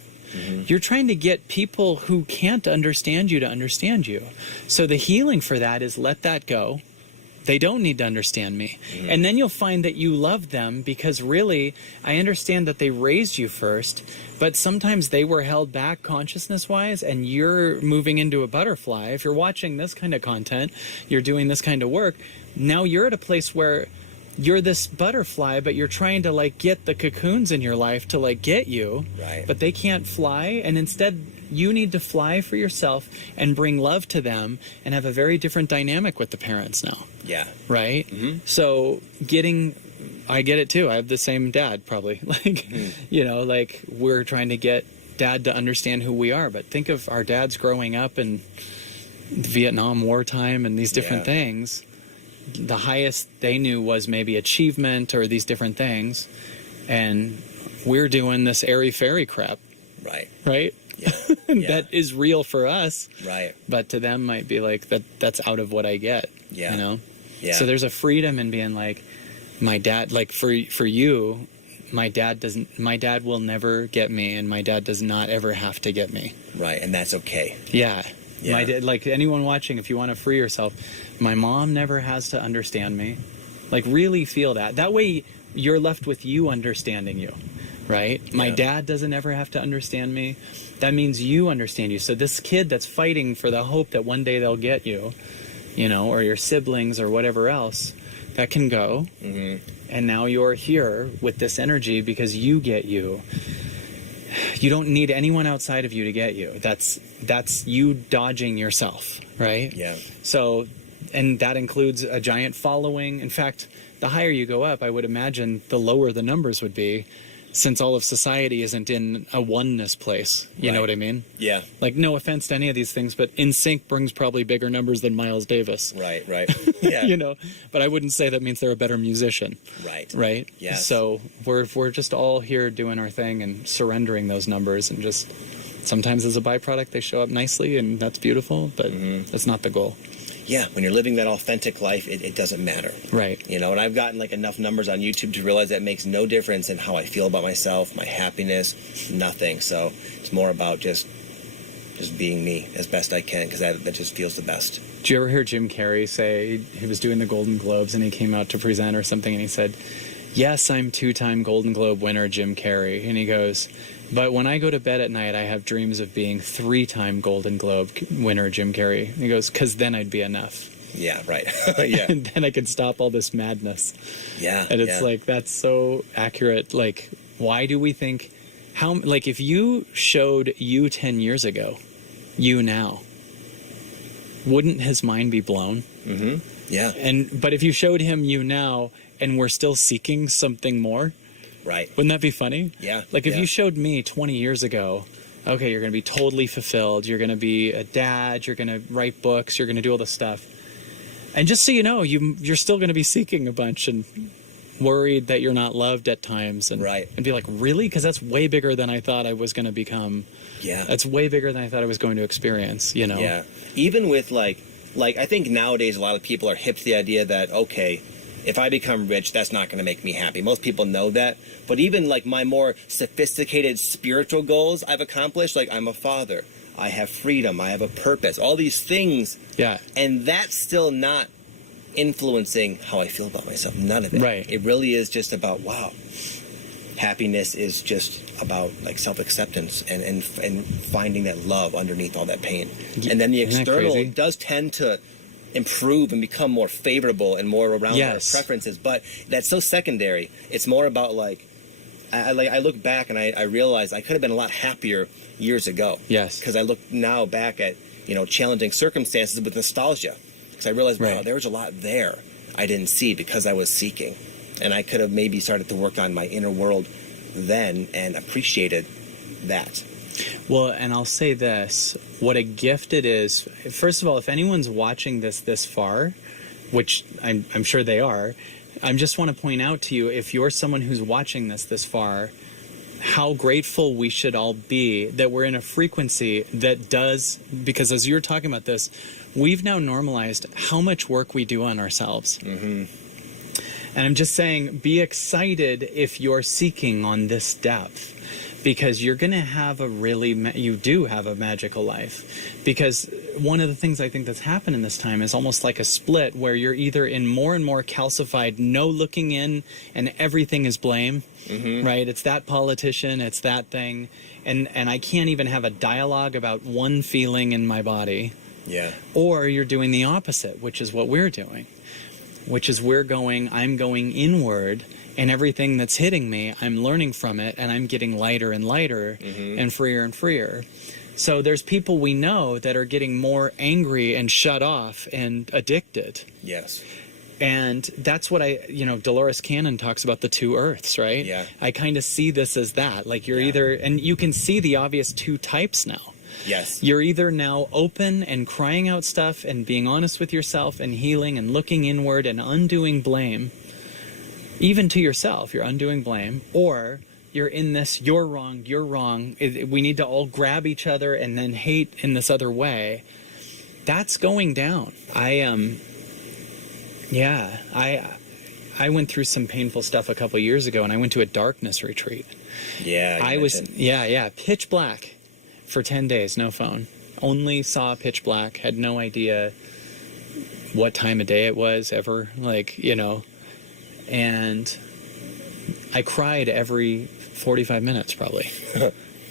You're trying to get people who can't understand you to understand you. So the healing for that is let that go. They don't need to understand me. And then you'll find that you love them, because really, I understand that they raised you first, but sometimes they were held back consciousness-wise, and you're moving into a butterfly. If you're watching this kind of content, you're doing this kind of work, now you're at a place where you're this butterfly, but you're trying to like get the cocoons in your life to like get you, but they can't fly. And instead you need to fly for yourself and bring love to them and have a very different dynamic with the parents now. Yeah. Right. So I get it too. I have the same dad probably, like, you know, like we're trying to get dad to understand who we are, but think of our dads growing up in Vietnam War time and these different things. the highest they knew was maybe achievement or these different things, and we're doing this airy fairy crap, Right. right? Yeah. Yeah. That is real for us, Right. but to them might be like that's out of what I get. Yeah. You know? Yeah. So there's a freedom in being like, my dad, like for you, my dad will never get me, and my dad does not ever have to get me. Right. And that's okay. Yeah. Yeah. My dad, like anyone watching, if you want to free yourself, my mom never has to understand me. Like really feel that. That way you're left with you understanding you, right? My Yeah. dad doesn't ever have to understand me. That means you understand you. So this kid that's fighting for the hope that one day they'll get you, you know, or your siblings or whatever else, that can go. Mm-hmm. And now you're here with this energy because you get you. You don't need anyone outside of you to get you. That's you dodging yourself, right? Yeah. So, and that includes a giant following. In fact, the higher you go up, I would imagine the lower the numbers would be, since all of society isn't in a oneness place. You know Right. what I mean? Yeah. Like, no offense to any of these things, but NSYNC brings probably bigger numbers than Miles Davis. Right. Right. Yeah. You know, but I wouldn't say that means they're a better musician. Right. Right? Yes. So we're just all here doing our thing and surrendering those numbers, and just sometimes as a byproduct they show up nicely, and that's beautiful, but that's not the goal. Yeah. When you're living that authentic life, it doesn't matter. Right. You know, and I've gotten like enough numbers on YouTube to realize that makes no difference in how I feel about myself, my happiness, nothing. So it's more about just being me as best I can, because that just feels the best. Did you ever hear Jim Carrey say he was doing the Golden Globes and he came out to present or something, and he said, "Yes, I'm 2-time Golden Globe winner Jim Carrey." And he goes, "But when I go to bed at night, I have dreams of being 3-time Golden Globe winner Jim Carrey." And he goes, "'Cause then I'd be enough." Yeah. Right. Yeah. And then I could stop all this madness. Yeah. And it's yeah. like, that's so accurate. Like, why do we think, like, if you showed you 10 years ago, you now, wouldn't his mind be blown? Mm-hmm. Yeah. But if you showed him you now and we're still seeking something more, Right. wouldn't that be funny? Yeah. Like if yeah. you showed me 20 years ago, okay, you're going to be totally fulfilled. You're going to be a dad. You're going to write books. You're going to do all this stuff. And just so you know, you're still going to be seeking a bunch and worried that you're not loved at times. And, Right. and be like, really? Because that's way bigger than I thought I was going to become. Yeah. That's way bigger than I thought I was going to experience, you know? Yeah. Even with like I think nowadays a lot of people are hip to the idea that, okay, if I become rich, that's not going to make me happy. Most people know that. But even like my more sophisticated spiritual goals I've accomplished, like I'm a father, I have freedom, I have a purpose, all these things. Yeah. And that's still not influencing how I feel about myself. None of it. Right. It really is just about, wow, happiness is just about like self-acceptance and finding that love underneath all that pain. And then the Isn't that external crazy? does tend to improve and become more favorable and more around Yes. our preferences, but that's so secondary. It's more about like I look back and I realize I could have been a lot happier years ago. Yes. Because I look now back at, you know, challenging circumstances with nostalgia. Because I realized, wow, Right. there was a lot there I didn't see because I was seeking. And I could have maybe started to work on my inner world then and appreciated that. Well, and I'll say this, what a gift it is. First of all, if anyone's watching this far, which I'm sure they are, I just want to point out to you, if you're someone who's watching this far, how grateful we should all be that we're in a frequency that does, because as you're talking about this, we've now normalized how much work we do on ourselves. Mm-hmm. And I'm just saying, be excited if you're seeking on this depth, because you're going to have you do have a magical life. Because one of the things I think that's happened in this time is almost like a split where you're either in more and more calcified, no looking in, and everything is blame, right? It's that politician, it's that thing. And I can't even have a dialogue about one feeling in my body. Yeah. Or you're doing the opposite, which is what we're doing, which is I'm going inward, and everything that's hitting me, I'm learning from it, and I'm getting lighter and lighter and freer and freer. So there's people we know that are getting more angry and shut off and addicted. Yes. And that's what Dolores Cannon talks about, the two earths, right? Yeah. I kind of see this as that. Like you're Yeah. either, and you can see the obvious two types now. Yes. You're either now open and crying out stuff and being honest with yourself and healing and looking inward and undoing blame, even to yourself, you're undoing blame, or you're in this, you're wrong, we need to all grab each other and then hate in this other way. That's going down. I went through some painful stuff a couple years ago, and I went to a darkness retreat. Yeah. I was pitch black for 10 days, no phone. Only saw pitch black, had no idea what time of day it was ever, and I cried every 45 minutes probably.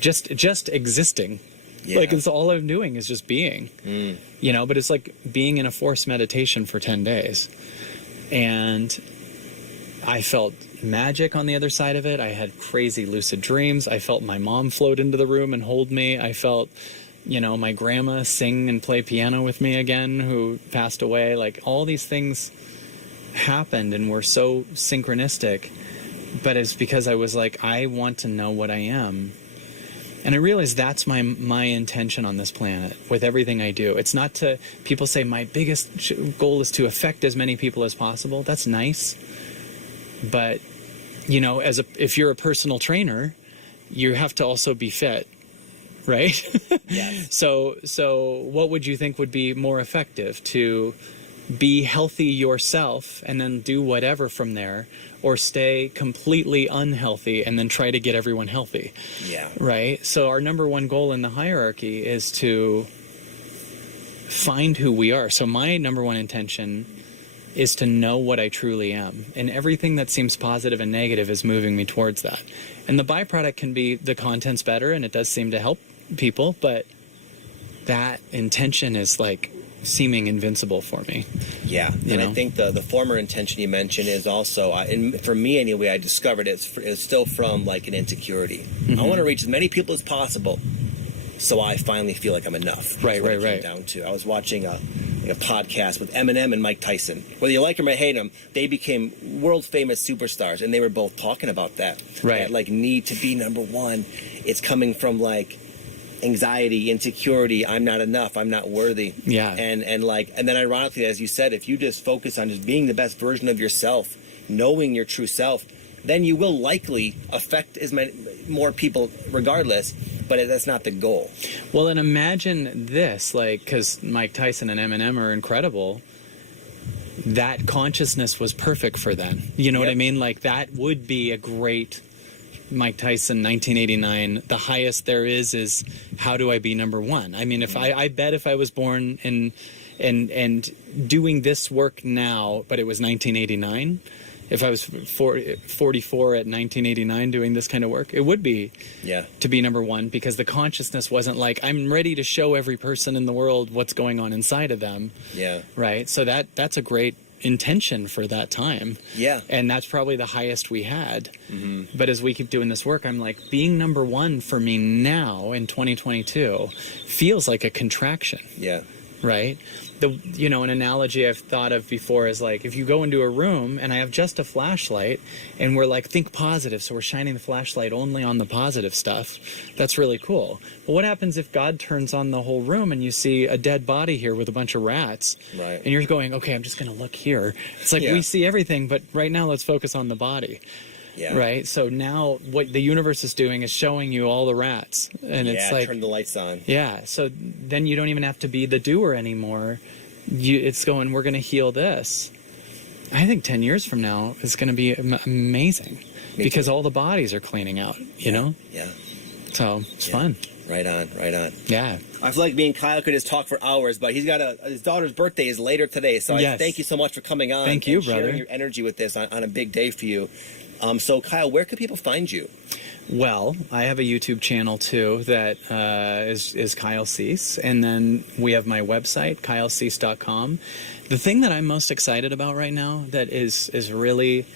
just existing. Yeah. Like, it's all I'm doing is just being. But it's like being in a forced meditation for 10 days. And I felt magic on the other side of it. I had crazy lucid dreams. I felt my mom float into the room and hold me. I felt, my grandma sing and play piano with me again, who passed away. Like, all these things happened and were so synchronistic. But it's because I was like, I want to know what I am. And I realized that's my intention on this planet with everything I do. It's not to, people say my biggest goal is to affect as many people as possible. That's nice. But, if you're a personal trainer, you have to also be fit, right? Yes. So what would you think would be more effective? To be healthy yourself and then do whatever from there, or stay completely unhealthy and then try to get everyone healthy? Yeah. Right? So our number one goal in the hierarchy is to find who we are. So my number one intention is to know what I truly am. And everything that seems positive and negative is moving me towards that. And the byproduct can be the content's better, and it does seem to help people, but that intention is like seeming invincible for me. Yeah, and I think the former intention you mentioned is also, and for me anyway, I discovered it's still from like an insecurity. I want to reach as many people as possible, so I finally feel like I'm enough. Right. Down to, I was watching a podcast with Eminem and Mike Tyson. Whether you like them or hate them, they became world famous superstars, and they were both talking about that. Right. That, like, need to be number one. It's coming from like anxiety, insecurity, I'm not enough, I'm not worthy. Yeah. And then ironically, as you said, if you just focus on just being the best version of yourself, knowing your true self, then you will likely affect as many more people regardless, but that's not the goal. Well, and imagine this, because Mike Tyson and Eminem are incredible, that consciousness was perfect for them. You know what I mean? Like, that would be a great Mike Tyson, 1989, the highest there is how do I be number one? I mean, if I bet if I was born and doing this work now, but it was 1989, if I was 44 at 1989 doing this kind of work, it would be to be number one, because the consciousness wasn't like, I'm ready to show every person in the world what's going on inside of them. Yeah. Right? So that's a great intention for that time. Yeah. And that's probably the highest we had. But as we keep doing this work, I'm like, being number one for me now in 2022 feels like a contraction. Yeah. Right? An analogy I've thought of before is like, if you go into a room and I have just a flashlight and we're like, think positive, so we're shining the flashlight only on the positive stuff, that's really cool. But what happens if God turns on the whole room and you see a dead body here with a bunch of rats? Right. And you're going, okay, I'm just going to look here. It's like, we see everything, but right now let's focus on the body. Yeah. Right? So now what the universe is doing is showing you all the rats. And it's like, turn the lights on. Yeah. So then you don't even have to be the doer anymore. It's going, we're going to heal this. I think 10 years from now is going to be amazing because all the bodies are cleaning out, you know? Yeah. So it's fun. Right on. Yeah. I feel like me and Kyle could just talk for hours, but he's got his daughter's birthday is later today, so I thank you so much for coming on. Thank you, and brother. sharing your energy with this on a big day for you. So Kyle, where can people find you? Well, I have a YouTube channel too that is Kyle Cease, and then we have my website, kylecease.com. The thing that I'm most excited about right now that is really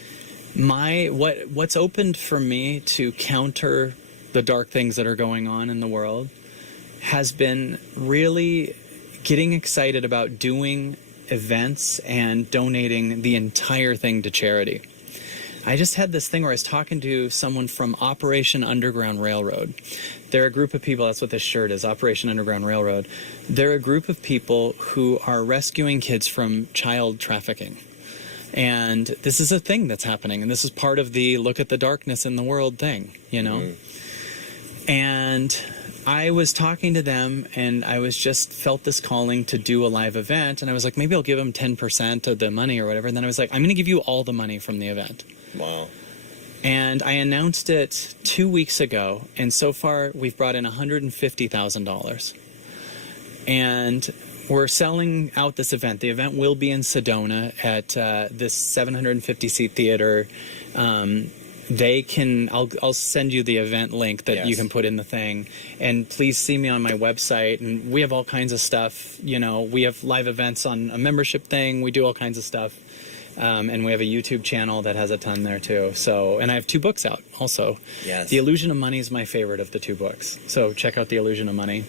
what's opened for me to counter the dark things that are going on in the world has been really getting excited about doing events and donating the entire thing to charity. I just had this thing where I was talking to someone from Operation Underground Railroad. They're a group of people, that's what this shirt is, Operation Underground Railroad. They're a group of people who are rescuing kids from child trafficking. And this is a thing that's happening, and this is part of the look at the darkness in the world thing, you know? Mm-hmm. And I was talking to them, and I was just felt this calling to do a live event, and I was like, maybe I'll give them 10% of the money or whatever. And then I was like, I'm going to give you all the money from the event. Wow. And I announced it 2 weeks ago, and so far we've brought in $150,000. And we're selling out this event. The event will be in Sedona at this 750-seat theater. I'll send you the event link that you can put in the thing. And please see me on my website. And we have all kinds of stuff. You know, we have live events on a membership thing. We do all kinds of stuff. And we have a YouTube channel that has a ton there too. So, and I have 2 books out also. Yes. The Illusion of Money is my favorite of the 2 books. So check out The Illusion of Money.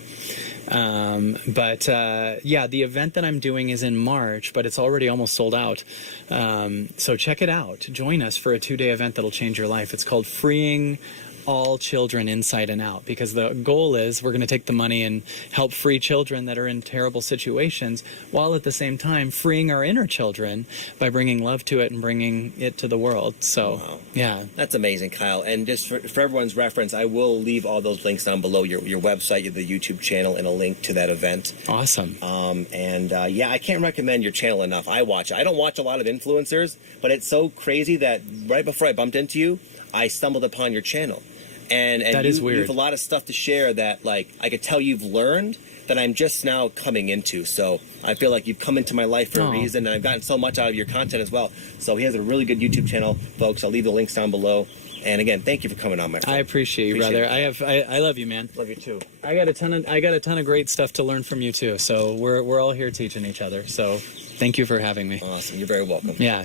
Yeah, the event that I'm doing is in March, but it's already almost sold out. So check it out. Join us for a 2-day event that'll change your life. It's called Freeing All Children Inside and Out, because the goal is we're going to take the money and help free children that are in terrible situations, while at the same time freeing our inner children by bringing love to it and bringing it to the world. So, wow. Yeah. That's amazing, Kyle. And just for everyone's reference, I will leave all those links down below, your website, the YouTube channel, and a link to that event. Awesome. Yeah, I can't recommend your channel enough. I watch it. I don't watch a lot of influencers, but it's so crazy that right before I bumped into you, I stumbled upon your channel. And that is weird. You have a lot of stuff to share that, like, I could tell you've learned that I'm just now coming into. So I feel like you've come into my life for a reason, and I've gotten so much out of your content as well. So he has a really good YouTube channel, folks. I'll leave the links down below. And again, thank you for coming on, my friend. I appreciate you, brother. I love you, man. Love you too. I got a ton of great stuff to learn from you too. So we're all here teaching each other. So thank you for having me. Awesome. You're very welcome. Yeah.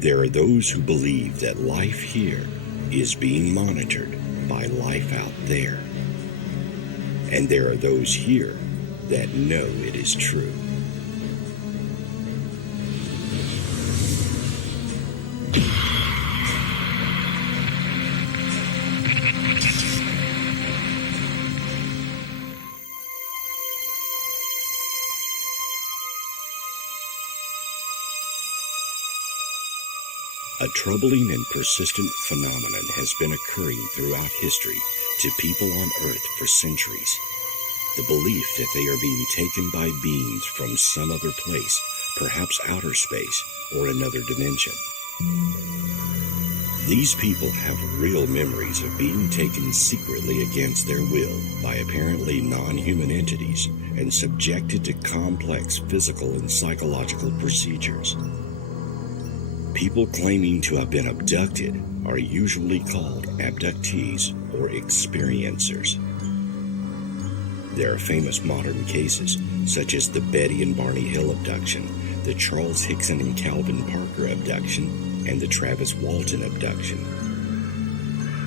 There are those who believe that life here is being monitored by life out there. And there are those here that know it is true. A troubling and persistent phenomenon has been occurring throughout history to people on Earth for centuries. The belief that they are being taken by beings from some other place, perhaps outer space or another dimension. These people have real memories of being taken secretly against their will by apparently non-human entities and subjected to complex physical and psychological procedures. People claiming to have been abducted are usually called abductees or experiencers. There are famous modern cases, such as the Betty and Barney Hill abduction, the Charles Hickson and Calvin Parker abduction, and the Travis Walton abduction.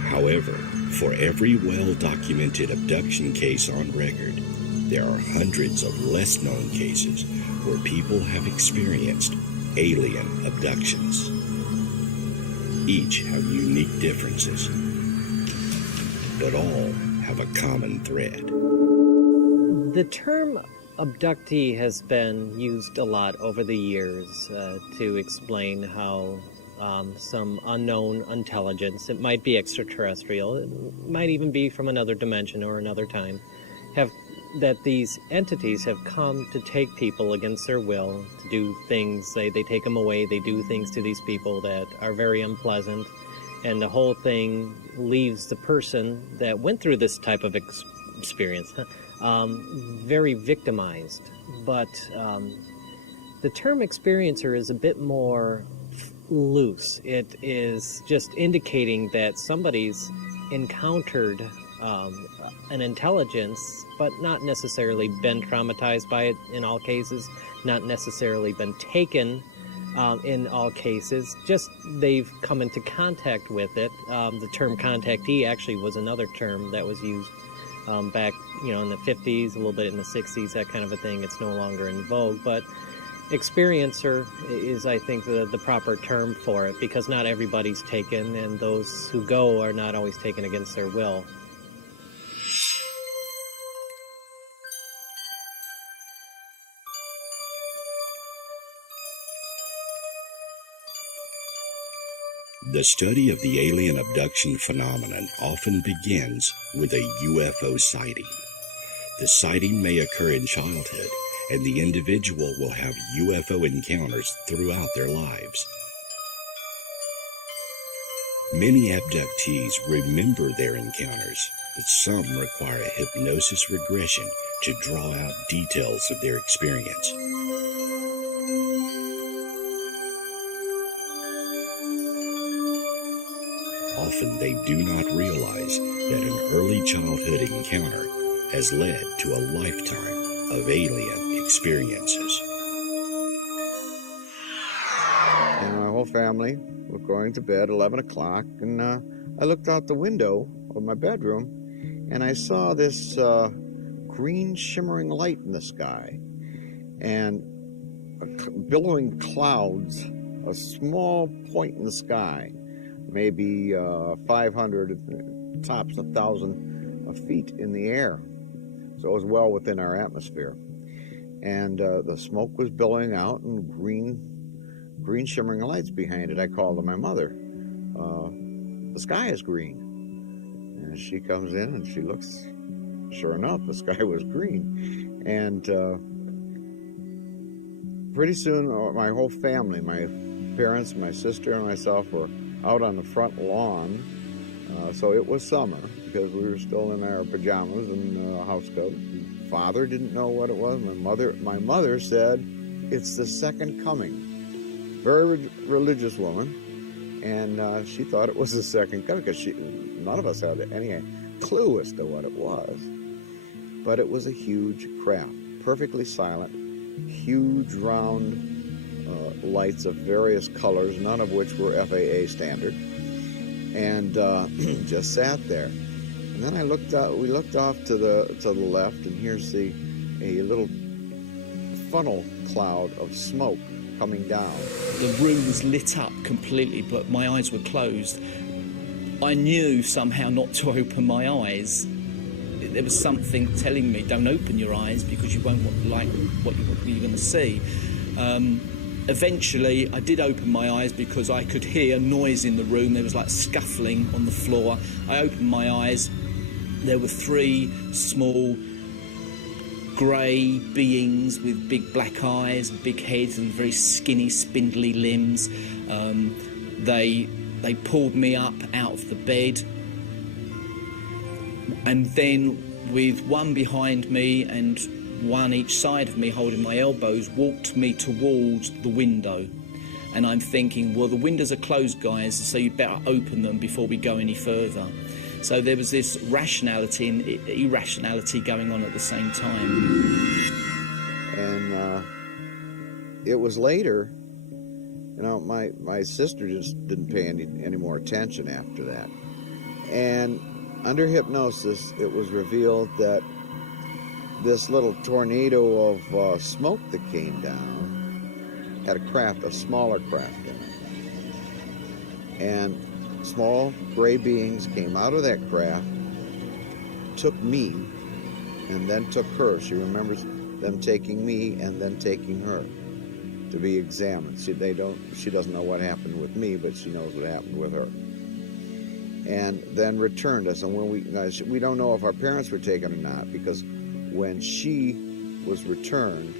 However, for every well-documented abduction case on record, there are hundreds of less-known cases where people have experienced alien abductions. Each have unique differences, but all have a common thread. The term Abductee has been used a lot over the years to explain how some unknown intelligence, it might be extraterrestrial, it might even be from another dimension or another time, that these entities have come to take people against their will, to do things, they take them away, they do things to these people that are very unpleasant, and the whole thing leaves the person that went through this type of experience very victimized. But the term experiencer is a bit more loose. It is just indicating that somebody's encountered an intelligence, but not necessarily been traumatized by it in all cases, not necessarily been taken in all cases, just they've come into contact with it. The term contactee actually was another term that was used back, in the 50s, a little bit in the 60s, that kind of a thing. It's no longer in vogue, but experiencer is, I think, the proper term for it, because not everybody's taken, and those who go are not always taken against their will. The study of the alien abduction phenomenon often begins with a UFO sighting. The sighting may occur in childhood, and the individual will have UFO encounters throughout their lives. Many abductees remember their encounters, but some require a hypnosis regression to draw out details of their experience. Often they do not realize that an early childhood encounter has led to a lifetime of alien experiences. And my whole family were going to bed 11 o'clock, and I looked out the window of my bedroom, and I saw this green shimmering light in the sky, and billowing clouds, a small point in the sky, maybe 500, tops 1,000 feet in the air. So it was well within our atmosphere. And the smoke was billowing out, and green shimmering lights behind it. I called to my mother. The sky is green. And she comes in and she looks, sure enough, the sky was green. And pretty soon my whole family, my parents, my sister, and myself were out on the front lawn. So it was summer, because we were still in our pajamas and house coat. Father didn't know what it was. My mother said, "It's the second coming." Very religious woman, and she thought it was the second coming, because none of us had any clue as to what it was. But it was a huge craft, perfectly silent, huge round lights of various colors, none of which were FAA standard, and just sat there. And then we looked off to the left, and here's a little funnel cloud of smoke coming down. The room was lit up completely, but my eyes were closed. I knew somehow not to open my eyes. There was something telling me, don't open your eyes, because you won't like what you're going to see. Eventually, I did open my eyes, because I could hear noise in the room. There was like scuffling on the floor. I opened my eyes. There were 3 small grey beings with big black eyes, big heads, and very skinny, spindly limbs. They pulled me up out of the bed, and then with one behind me and one each side of me holding my elbows, walked me towards the window. And I'm thinking, well, the windows are closed, guys, so you better open them before we go any further. So there was this rationality and irrationality going on at the same time. And it was later, my sister just didn't pay any more attention after that. And under hypnosis, it was revealed that this little tornado of smoke that came down had a smaller craft in it. And small gray beings came out of that craft, took me, and then took her. She remembers them taking me and then taking her to be examined. She doesn't know what happened with me, but she knows what happened with her. And then returned us. And when we don't know if our parents were taken or not, because when she was returned,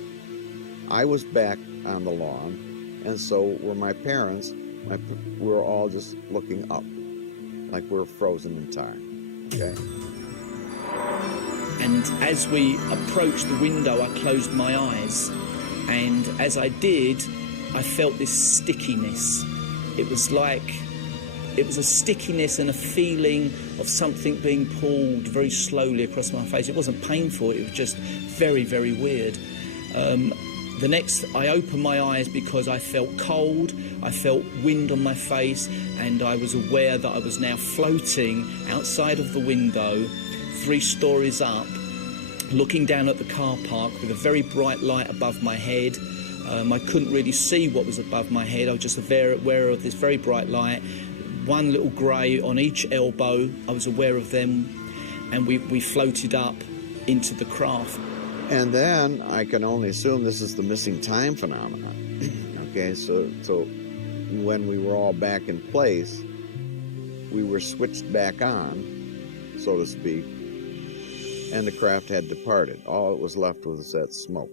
I was back on the lawn, and so were my parents. We were all just looking up, like we were frozen in time. Okay. And as we approached the window, I closed my eyes. And as I did, I felt this stickiness. It was a stickiness and a feeling of something being pulled very slowly across my face. It wasn't painful, it was just very, very weird. I opened my eyes because I felt cold, I felt wind on my face, and I was aware that I was now floating outside of the window, 3 stories up, looking down at the car park with a very bright light above my head. I couldn't really see what was above my head. I was just aware of this very bright light. One little grey on each elbow. I was aware of them, and we floated up into the craft. And then I can only assume this is the missing time phenomenon. Okay, so when we were all back in place, we were switched back on, so to speak, and the craft had departed. All it was left was that smoke.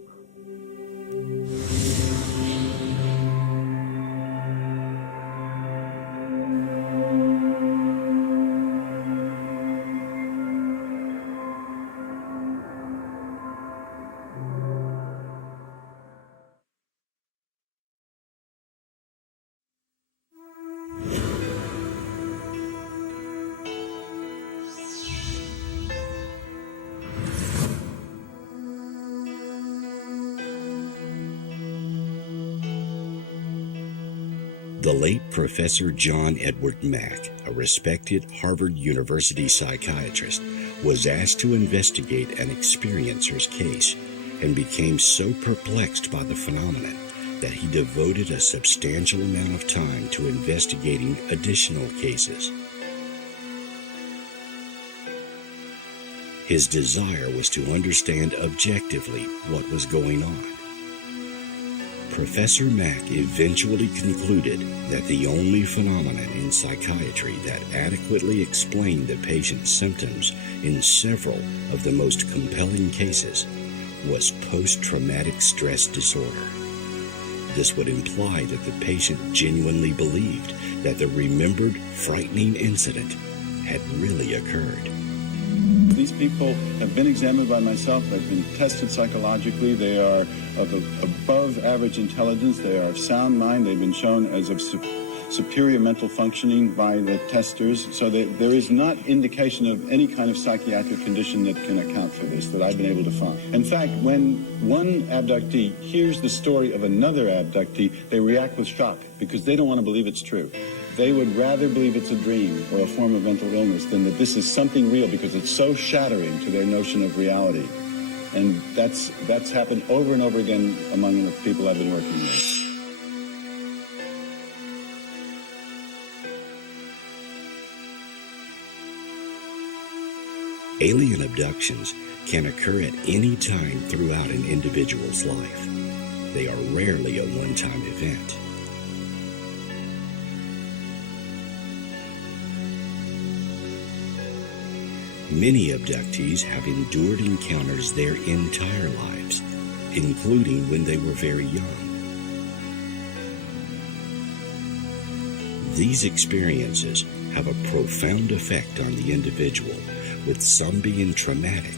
The late Professor John Edward Mack, a respected Harvard University psychiatrist, was asked to investigate an experiencer's case and became so perplexed by the phenomenon that he devoted a substantial amount of time to investigating additional cases. His desire was to understand objectively what was going on. Professor Mack eventually concluded that the only phenomenon in psychiatry that adequately explained the patient's symptoms in several of the most compelling cases was post-traumatic stress disorder. This would imply that the patient genuinely believed that the remembered frightening incident had really occurred. These people have been examined by myself. They've been tested psychologically. They are of above average intelligence. They are of sound mind. They've been shown as of superior mental functioning by the testers. So there is not indication of any kind of psychiatric condition that can account for this that I've been able to find. In fact, when one abductee hears the story of another abductee, they react with shock because they don't want to believe it's true. They would rather believe it's a dream or a form of mental illness than that this is something real, because it's so shattering to their notion of reality. And that's happened over and over again among the people I've been working with. Alien abductions can occur at any time throughout an individual's life. They are rarely a one-time event. Many abductees have endured encounters their entire lives, including when they were very young. These experiences have a profound effect on the individual, with some being traumatic,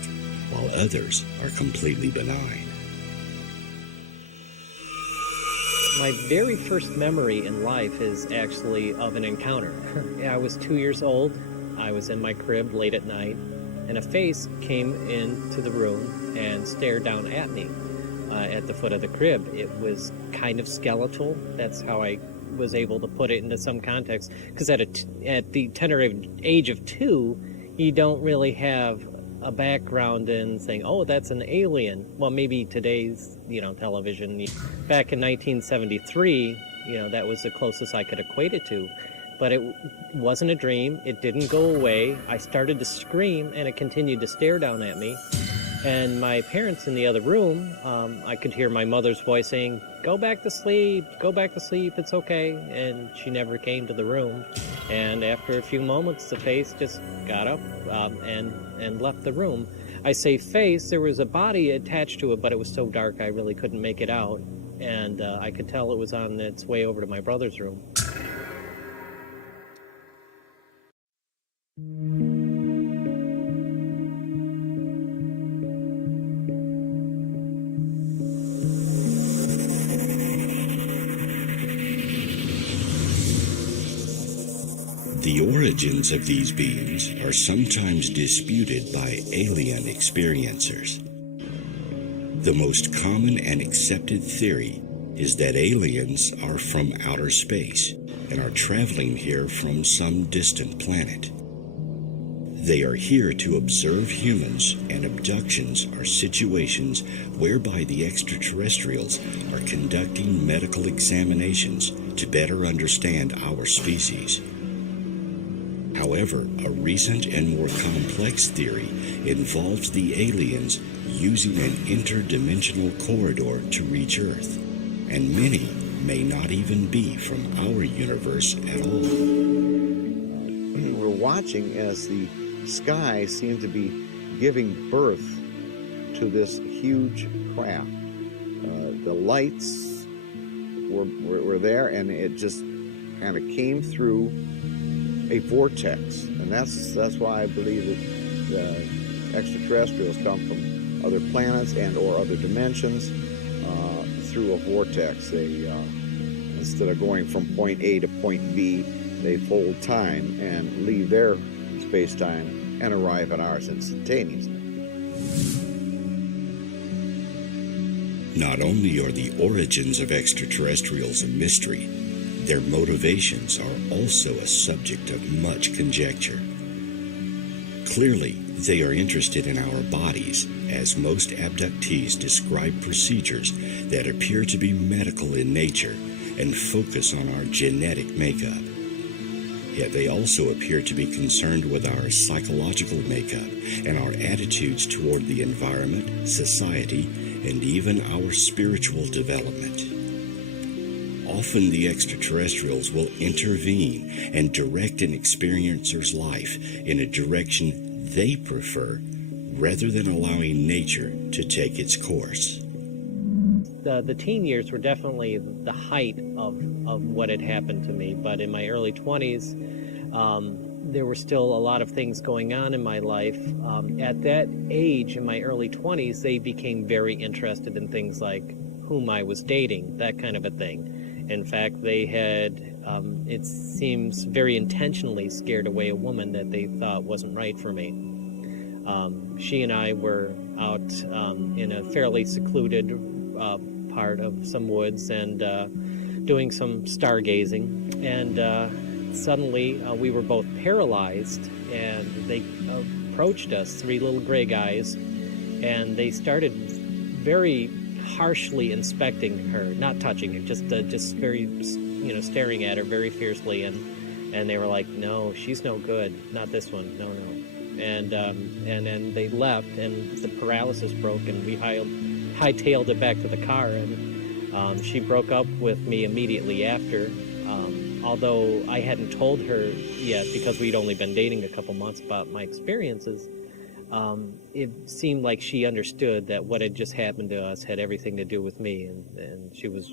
while others are completely benign. My very first memory in life is actually of an encounter. I was 2 years old. I was in my crib late at night, and a face came into the room and stared down at me at the foot of the crib. It was kind of skeletal. That's how I was able to put it into some context, because at the tender age of 2, you don't really have a background in saying, oh, that's an alien. Well, maybe today's television. Back in 1973, that was the closest I could equate it to. But it wasn't a dream. It didn't go away. I started to scream, and it continued to stare down at me. And my parents in the other room, I could hear my mother's voice saying, go back to sleep, it's okay. And she never came to the room. And after a few moments, the face just got up and left the room. I say face, there was a body attached to it, but it was so dark I really couldn't make it out. And I could tell it was on its way over to my brother's room. The origins of these beings are sometimes disputed by alien experiencers. The most common and accepted theory is that aliens are from outer space and are traveling here from some distant planet. They are here to observe humans, and abductions are situations whereby the extraterrestrials are conducting medical examinations to better understand our species. However, a recent and more complex theory involves the aliens using an interdimensional corridor to reach Earth, and many may not even be from our universe at all. We're watching as the sky seemed to be giving birth to this huge craft. The lights were there, and it just kind of came through a vortex, and that's why I believe that extraterrestrials come from other planets and or other dimensions through a vortex. They instead of going from point A to point B, they fold time and leave their space-time and arrive at ours instantaneously. Not only are the origins of extraterrestrials a mystery, their motivations are also a subject of much conjecture. Clearly, they are interested in our bodies, as most abductees describe procedures that appear to be medical in nature and focus on our genetic makeup. Yet they also appear to be concerned with our psychological makeup and our attitudes toward the environment, society, and even our spiritual development. Often the extraterrestrials will intervene and direct an experiencer's life in a direction they prefer, rather than allowing nature to take its course. The teen years were definitely the height of what had happened to me, but in my early 20s, there were still a lot of things going on in my life. At that age, in my early 20s, they became very interested in things like whom I was dating, that kind of a thing. In fact, they had, it seems, very intentionally scared away a woman that they thought wasn't right for me. She and I were out in a fairly secluded part of some woods and doing some stargazing, and suddenly we were both paralyzed, and they approached us, three little gray guys, and they started very harshly inspecting her, not touching her, just very, staring at her very fiercely, and they were like, "No, she's no good, not this one, no." And then they left, and the paralysis broke, and we hightailed it back to the car, and she broke up with me immediately after. Although I hadn't told her yet, because we'd only been dating a couple months, about my experiences, it seemed like she understood that what had just happened to us had everything to do with me, and she was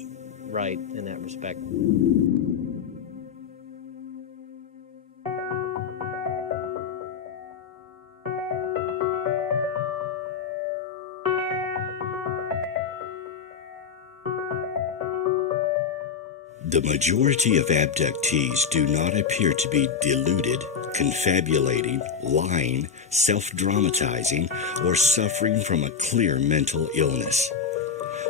right in that respect. The majority of abductees do not appear to be deluded, confabulating, lying, self-dramatizing, or suffering from a clear mental illness.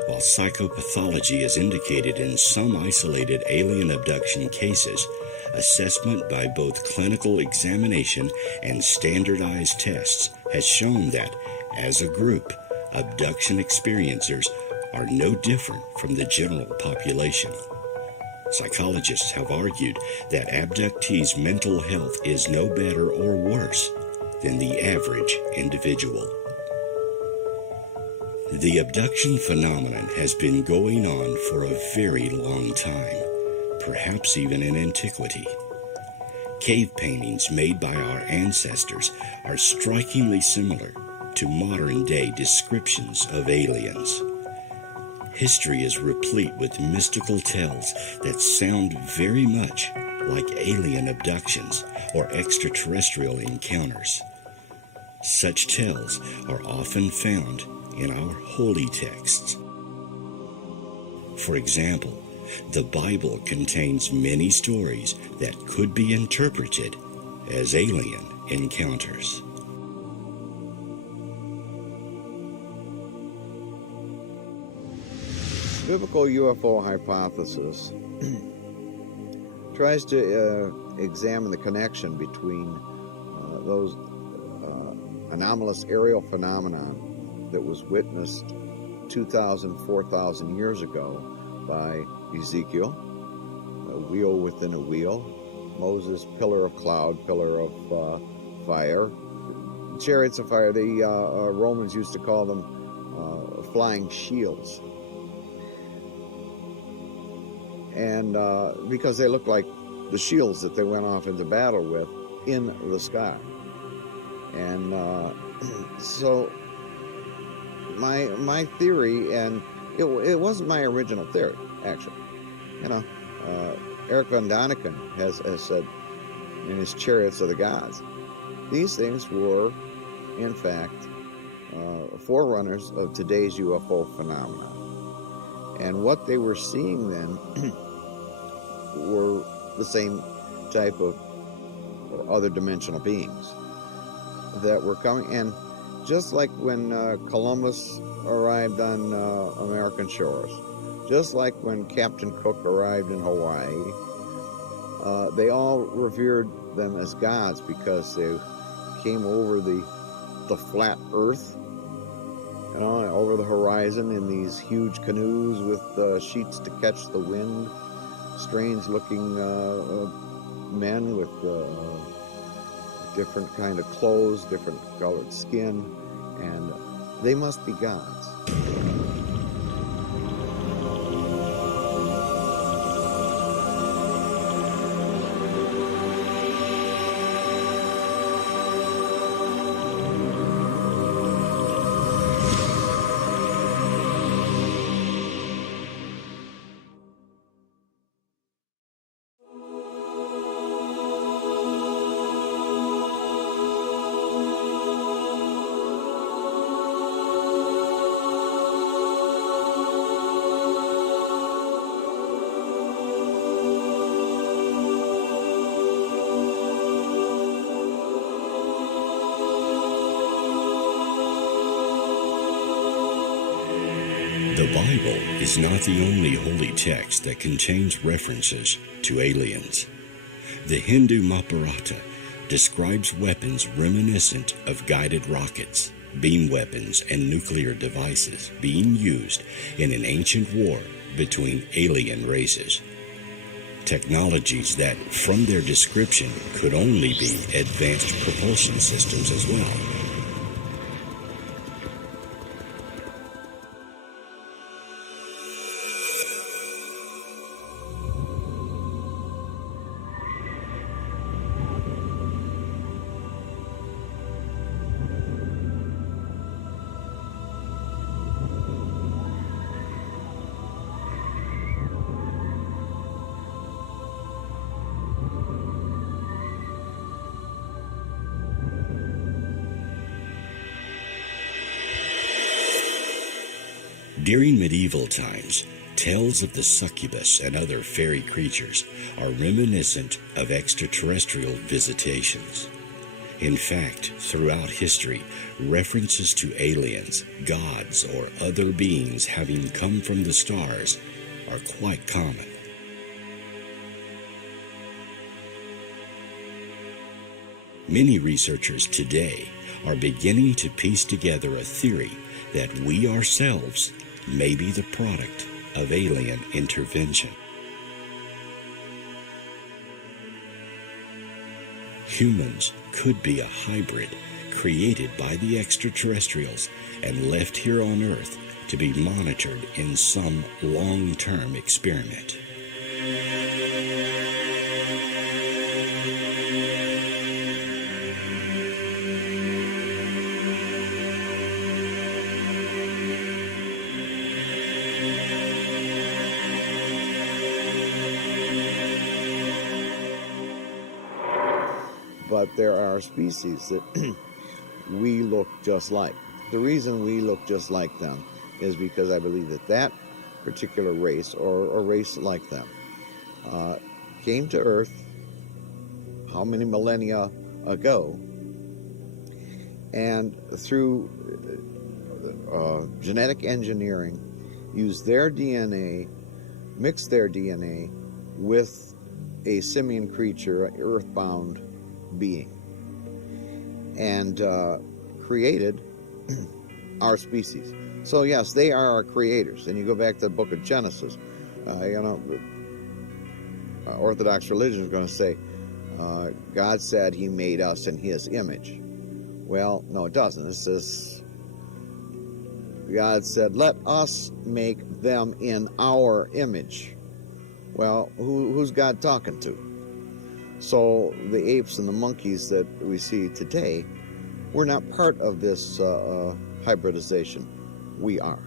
While psychopathology is indicated in some isolated alien abduction cases, assessment by both clinical examination and standardized tests has shown that, as a group, abduction experiencers are no different from the general population. Psychologists have argued that abductees' mental health is no better or worse than the average individual. The abduction phenomenon has been going on for a very long time, perhaps even in antiquity. Cave paintings made by our ancestors are strikingly similar to modern-day descriptions of aliens. History is replete with mystical tales that sound very much like alien abductions or extraterrestrial encounters. Such tales are often found in our holy texts. For example, the Bible contains many stories that could be interpreted as alien encounters. Biblical UFO hypothesis tries to examine the connection between those anomalous aerial phenomenon that was witnessed 2,000, 4,000 years ago by Ezekiel, a wheel within a wheel, Moses, pillar of cloud, pillar of fire, chariots of fire. The Romans used to call them flying shields. And because they looked like the shields that they went off into battle with in the sky. And so my theory, and it wasn't my original theory, actually. You know, Eric von Daniken has said in his Chariots of the Gods, these things were, in fact, forerunners of today's UFO phenomenon. And what they were seeing then were the same type of other dimensional beings that were coming. And just like when Columbus arrived on American shores, just like when Captain Cook arrived in Hawaii, they all revered them as gods because they came over the flat earth, you know, over the horizon in these huge canoes with sheets to catch the wind, strange-looking men with different kind of clothes, different colored skin, and they must be gods. The Bible is not the only holy text that contains references to aliens. The Hindu Mahabharata describes weapons reminiscent of guided rockets, beam weapons, and nuclear devices being used in an ancient war between alien races. Technologies that, from their description, could only be advanced propulsion systems as well. During medieval times, tales of the succubus and other fairy creatures are reminiscent of extraterrestrial visitations. In fact, throughout history, references to aliens, gods, or other beings having come from the stars are quite common. Many researchers today are beginning to piece together a theory that we ourselves may be the product of alien intervention. Humans could be a hybrid created by the extraterrestrials and left here on Earth to be monitored in some long-term experiment. But there are species that we look just like. The reason we look just like them is because I believe that that particular race, or a race like them, came to Earth how many millennia ago, and through genetic engineering, used their DNA, mixed their DNA with a simian creature, an earthbound being, and created our species. So yes, they are our creators. And you go back to the book of Genesis, Orthodox religion is going to say God said he made us in his image. Well, no, it doesn't. It says God said, let us make them in our image. Well, who's God talking to? So the apes and the monkeys that we see today, we're not part of this hybridization. We are.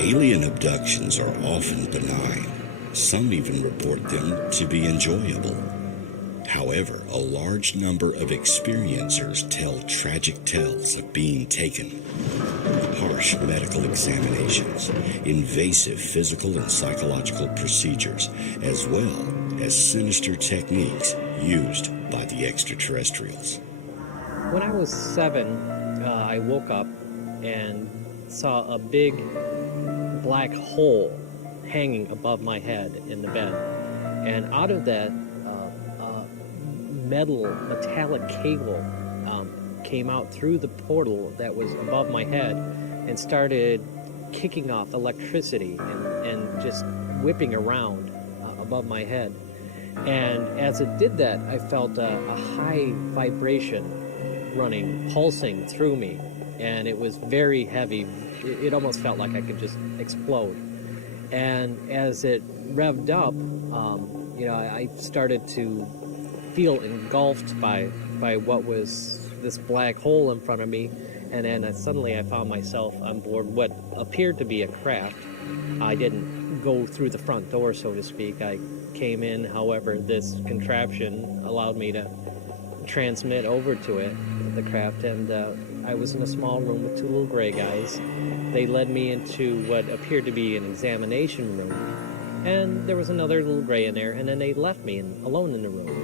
Alien abductions are often benign. Some even report them to be enjoyable. However, a large number of experiencers tell tragic tales of being taken. Harsh medical examinations, invasive physical and psychological procedures, as well as sinister techniques used by the extraterrestrials. When I was 7, I woke up and saw a big black hole hanging above my head in the bed. And out of that, metallic cable came out through the portal that was above my head and started kicking off electricity and just whipping around above my head. And as it did that, I felt a high vibration running, pulsing through me. And it was very heavy. It almost felt like I could just explode. And as it revved up, I started to feel engulfed by what was this black hole in front of me, and then suddenly I found myself on board what appeared to be a craft. I didn't go through the front door, so to speak. I came in, however, this contraption allowed me to transmit over to it, the craft, and I was in a small room with 2 little gray guys. They led me into what appeared to be an examination room, and there was another little gray in there, and then they left me alone in the room.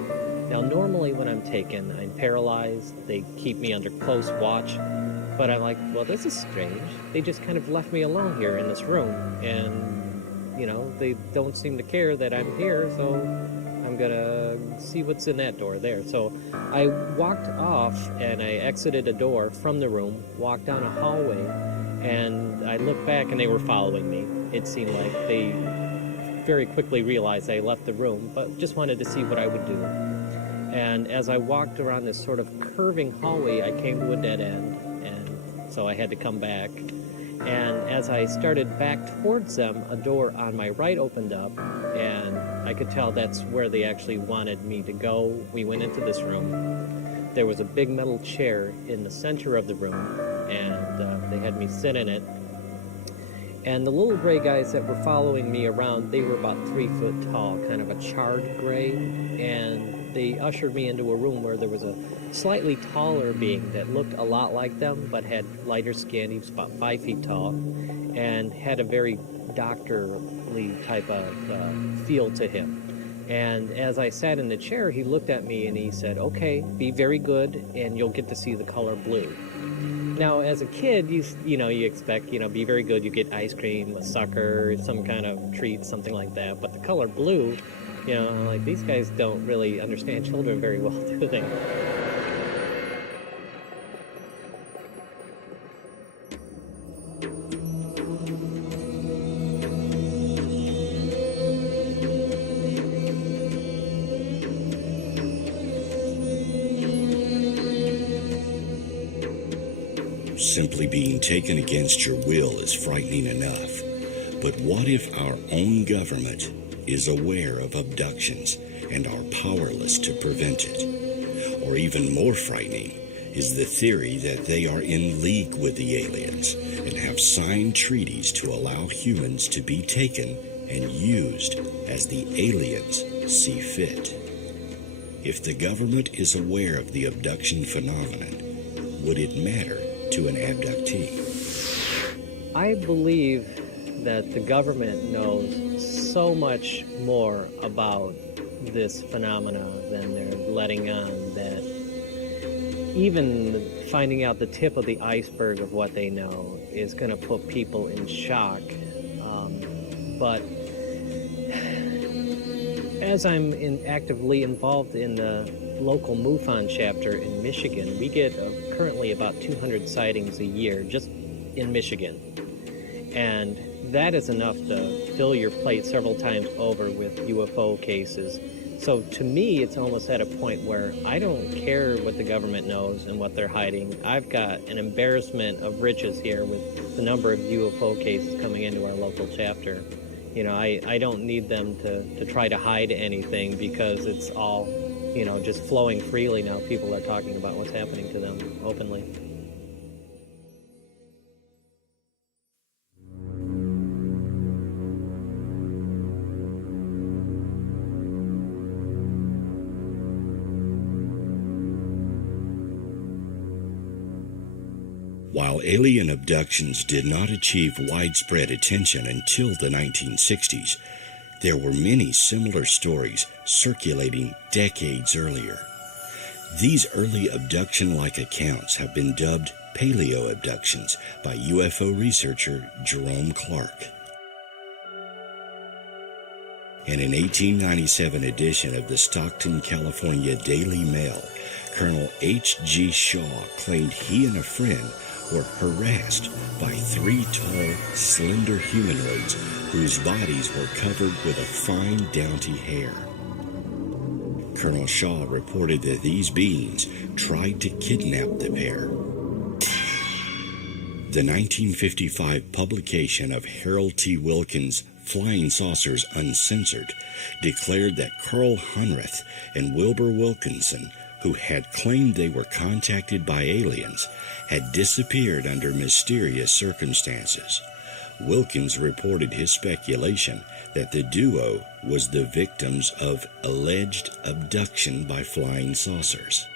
Now, normally when I'm taken, I'm paralyzed. They keep me under close watch. But I'm like, well, this is strange. They just kind of left me alone here in this room. And, they don't seem to care that I'm here, so I'm going to see what's in that door there. So I walked off and I exited a door from the room, walked down a hallway, and I looked back and they were following me. It seemed like they very quickly realized I left the room, but just wanted to see what I would do. And as I walked around this sort of curving hallway, I came to a dead end, and so I had to come back. And as I started back towards them, a door on my right opened up, and I could tell that's where they actually wanted me to go. We went into this room. There was a big metal chair in the center of the room, and they had me sit in it. And the little gray guys that were following me around, they were about 3 foot tall, kind of a charred gray, and they ushered me into a room where there was a slightly taller being that looked a lot like them, but had lighter skin. He was about 5 feet tall, and had a very doctorly type of feel to him. And as I sat in the chair, he looked at me and he said, okay, be very good, and you'll get to see the color blue. Now, as a kid, you expect, be very good, you get ice cream, a sucker, some kind of treat, something like that. But the color blue You know, like, these guys don't really understand children very well, do they? Simply being taken against your will is frightening enough. But what if our own government is aware of abductions and are powerless to prevent it? Or even more frightening is the theory that they are in league with the aliens and have signed treaties to allow humans to be taken and used as the aliens see fit. If the government is aware of the abduction phenomenon, would it matter to an abductee? I believe that the government knows so much more about this phenomena than they're letting on, that even finding out the tip of the iceberg of what they know is going to put people in shock. But as I'm actively involved in the local MUFON chapter in Michigan, we get currently about 200 sightings a year just in Michigan. And that is enough to fill your plate several times over with UFO cases. So to me, it's almost at a point where I don't care what the government knows and what they're hiding. I've got an embarrassment of riches here with the number of UFO cases coming into our local chapter. You know, I don't need them to try to hide anything, because it's all, you know, just flowing freely now. People are talking about what's happening to them openly. While alien abductions did not achieve widespread attention until the 1960s, there were many similar stories circulating decades earlier. These early abduction-like accounts have been dubbed paleo abductions by UFO researcher Jerome Clark. In an 1897 edition of the Stockton, California Daily Mail, Colonel H.G. Shaw claimed he and a friend were harassed by 3 tall, slender humanoids whose bodies were covered with a fine, downy hair. Colonel Shaw reported that these beings tried to kidnap the pair. The 1955 publication of Harold T. Wilkins' Flying Saucers Uncensored declared that Carl Hunrath and Wilbur Wilkinson, who had claimed they were contacted by aliens, had disappeared under mysterious circumstances. Wilkins reported his speculation that the duo was the victims of alleged abduction by flying saucers.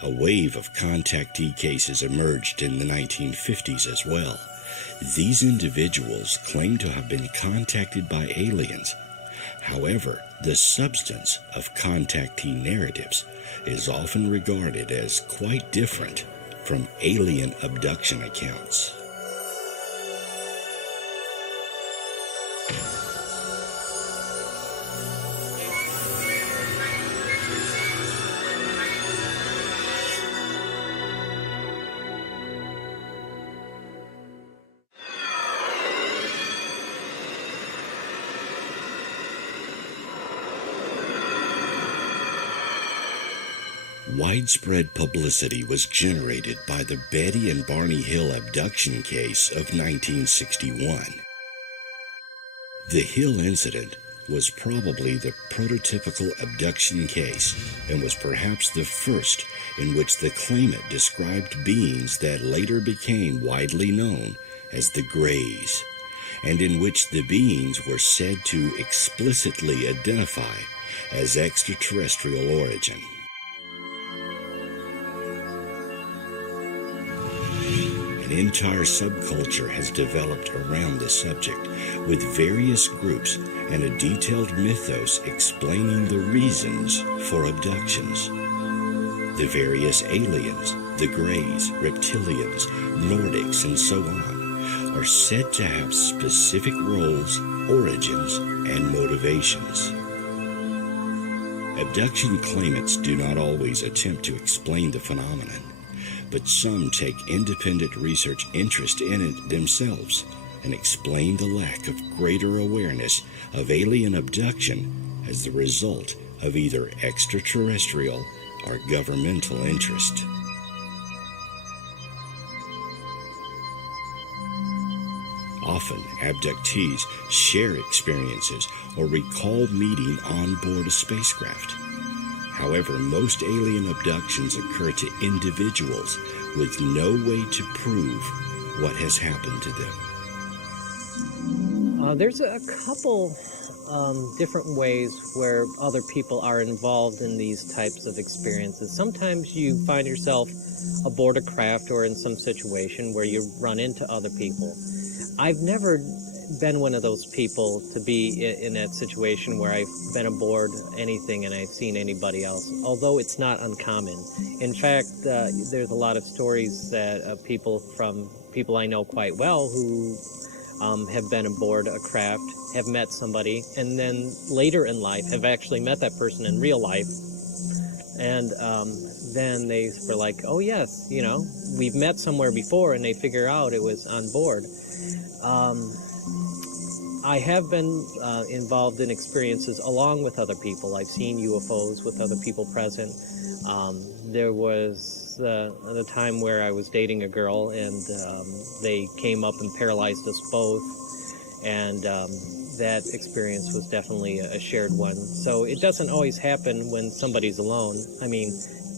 A wave of contactee cases emerged in the 1950s as well. These individuals claimed to have been contacted by aliens. However, the substance of contactee narratives is often regarded as quite different from alien abduction accounts. Widespread publicity was generated by the Betty and Barney Hill abduction case of 1961. The Hill incident was probably the prototypical abduction case and was perhaps the first in which the claimant described beings that later became widely known as the Greys, and in which the beings were said to explicitly identify as extraterrestrial origin. An entire subculture has developed around this subject, with various groups and a detailed mythos explaining the reasons for abductions. The various aliens, the Greys, reptilians, Nordics, and so on, are said to have specific roles, origins, and motivations. Abduction claimants do not always attempt to explain the phenomenon, but some take independent research interest in it themselves and explain the lack of greater awareness of alien abduction as the result of either extraterrestrial or governmental interest. Often, abductees share experiences or recall meeting on board a spacecraft. However, most alien abductions occur to individuals with no way to prove what has happened to them. There's a couple different ways where other people are involved in these types of experiences. Sometimes you find yourself aboard a craft or in some situation where you run into other people. I've never been one of those people to be in that situation where I've been aboard anything and I've seen anybody else, although it's not uncommon. In fact, there's a lot of stories that people I know quite well who have been aboard a craft, have met somebody, and then later in life have actually met that person in real life. And then they were like, oh yes, you know, we've met somewhere before, and they figure out it was on board. I have been involved in experiences along with other people. I've seen UFOs with other people present. There was the time where I was dating a girl, and they came up and paralyzed us both, and that experience was definitely a shared one. So it doesn't always happen when somebody's alone. I mean,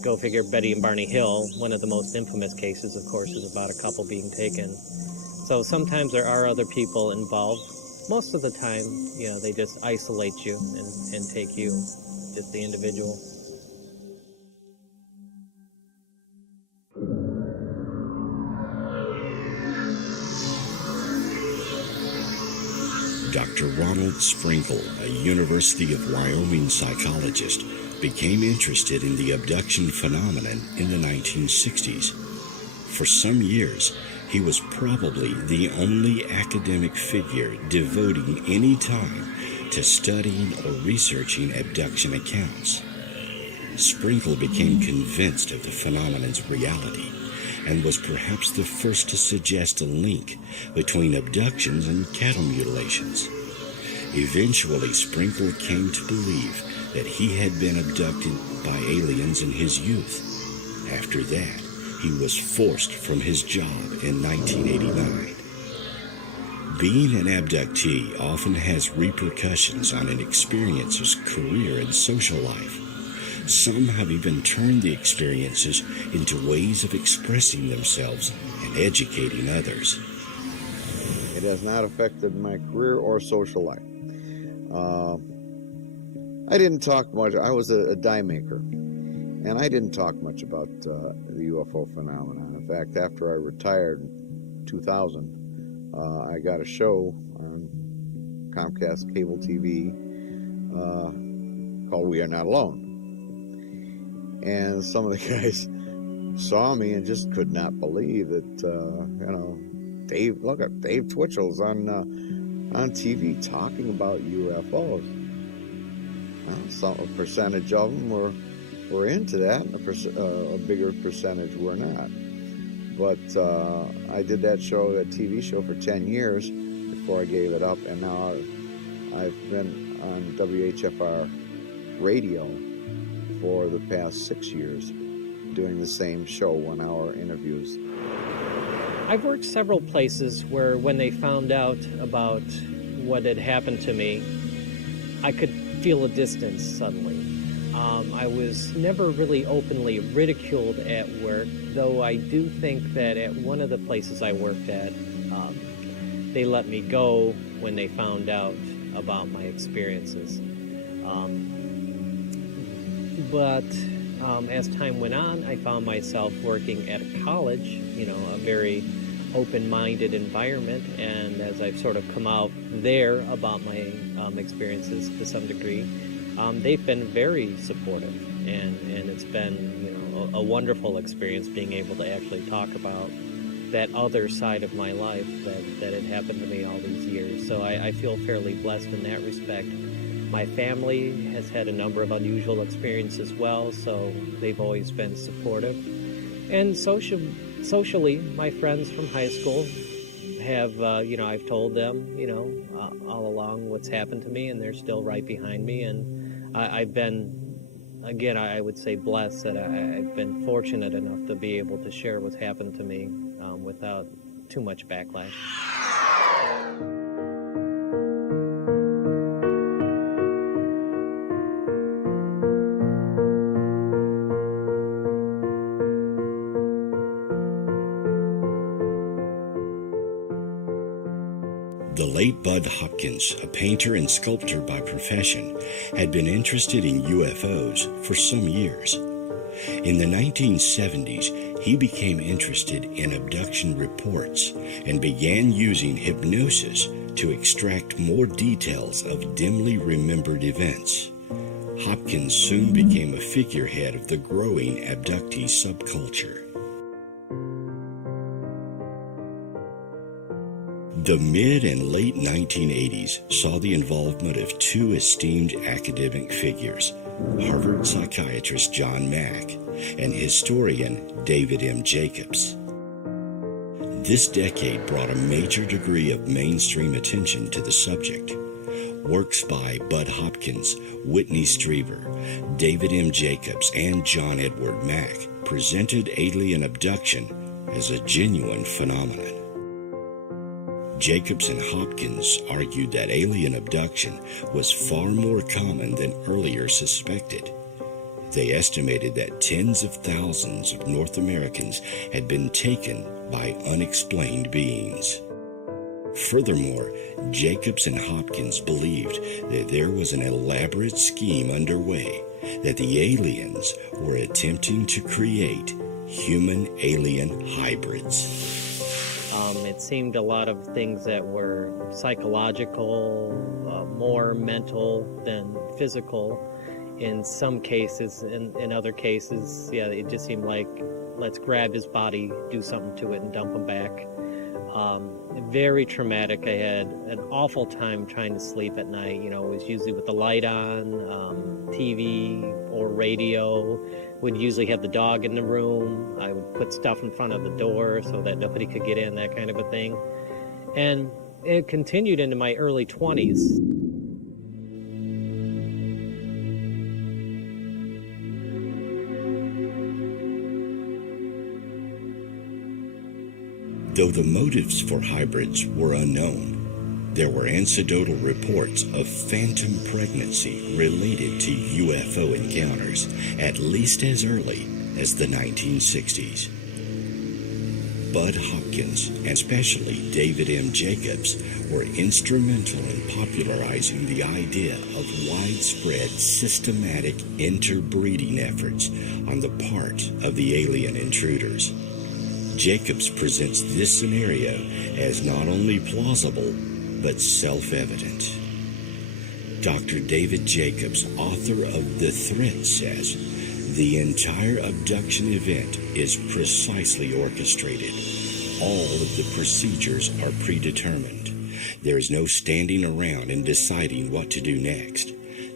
go figure. Betty and Barney Hill, one of the most infamous cases, of course, is about a couple being taken. So sometimes there are other people involved. Most of the time, you know, they just isolate you and take you, just the individual. Dr. Ronald Sprinkle, a University of Wyoming psychologist, became interested in the abduction phenomenon in the 1960s. For some years, he was probably the only academic figure devoting any time to studying or researching abduction accounts. Sprinkle became convinced of the phenomenon's reality and was perhaps the first to suggest a link between abductions and cattle mutilations. Eventually, Sprinkle came to believe that he had been abducted by aliens in his youth. After that, he was forced from his job in 1989. Being an abductee often has repercussions on an experiencer's career and social life. Some have even turned the experiences into ways of expressing themselves and educating others. It has not affected my career or social life. I didn't talk much. I was a die maker, and I didn't talk much about the UFO phenomenon. In fact, after I retired in 2000, I got a show on Comcast Cable TV called We Are Not Alone. And some of the guys saw me and just could not believe that, Dave Twitchell's on TV talking about UFOs. Some percentage of them were into that, and a bigger percentage were not. But I did that TV show for 10 years before I gave it up, and now I've been on WHFR radio for the past 6 years, doing the same show, 1-hour interviews. I've worked several places where when they found out about what had happened to me, I could feel a distance suddenly. I was never really openly ridiculed at work, though I do think that at one of the places I worked at, they let me go when they found out about my experiences. But as time went on, I found myself working at a college, a very open-minded environment, and as I've sort of come out there about my experiences to some degree, they've been very supportive, and it's been a wonderful experience being able to actually talk about that other side of my life that had happened to me all these years. So I feel fairly blessed in that respect. My family has had a number of unusual experiences as well, so they've always been supportive. And socially, my friends from high school have, I've told them, all along what's happened to me, and they're still right behind me. And I've been, again, I would say blessed that I've been fortunate enough to be able to share what's happened to me without too much backlash. The late Bud Hopkins, a painter and sculptor by profession, had been interested in UFOs for some years. In the 1970s, he became interested in abduction reports and began using hypnosis to extract more details of dimly remembered events. Hopkins soon became a figurehead of the growing abductee subculture. The mid and late 1980s saw the involvement of two esteemed academic figures, Harvard psychiatrist John Mack and historian David M. Jacobs. This decade brought a major degree of mainstream attention to the subject. Works by Bud Hopkins, Whitney Strieber, David M. Jacobs, and John Edward Mack presented alien abduction as a genuine phenomenon. Jacobs and Hopkins argued that alien abduction was far more common than earlier suspected. They estimated that tens of thousands of North Americans had been taken by unexplained beings. Furthermore, Jacobs and Hopkins believed that there was an elaborate scheme underway, that the aliens were attempting to create human-alien hybrids. It seemed a lot of things that were psychological, more mental than physical in some cases. In other cases, yeah, it just seemed like, let's grab his body, do something to it, and dump him back. Very traumatic. I had an awful time trying to sleep at night. It was usually with the light on, TV or radio. Would usually have the dog in the room. I would put stuff in front of the door so that nobody could get in, that kind of a thing. And it continued into my early 20s. Though the motives for hybrids were unknown, there were anecdotal reports of phantom pregnancy related to UFO encounters at least as early as the 1960s. Bud Hopkins, and especially David M. Jacobs, were instrumental in popularizing the idea of widespread systematic interbreeding efforts on the part of the alien intruders. Jacobs presents this scenario as not only plausible, but self-evident. Dr. David Jacobs, author of The Threat, says, the entire abduction event is precisely orchestrated. All of the procedures are predetermined. There is no standing around and deciding what to do next.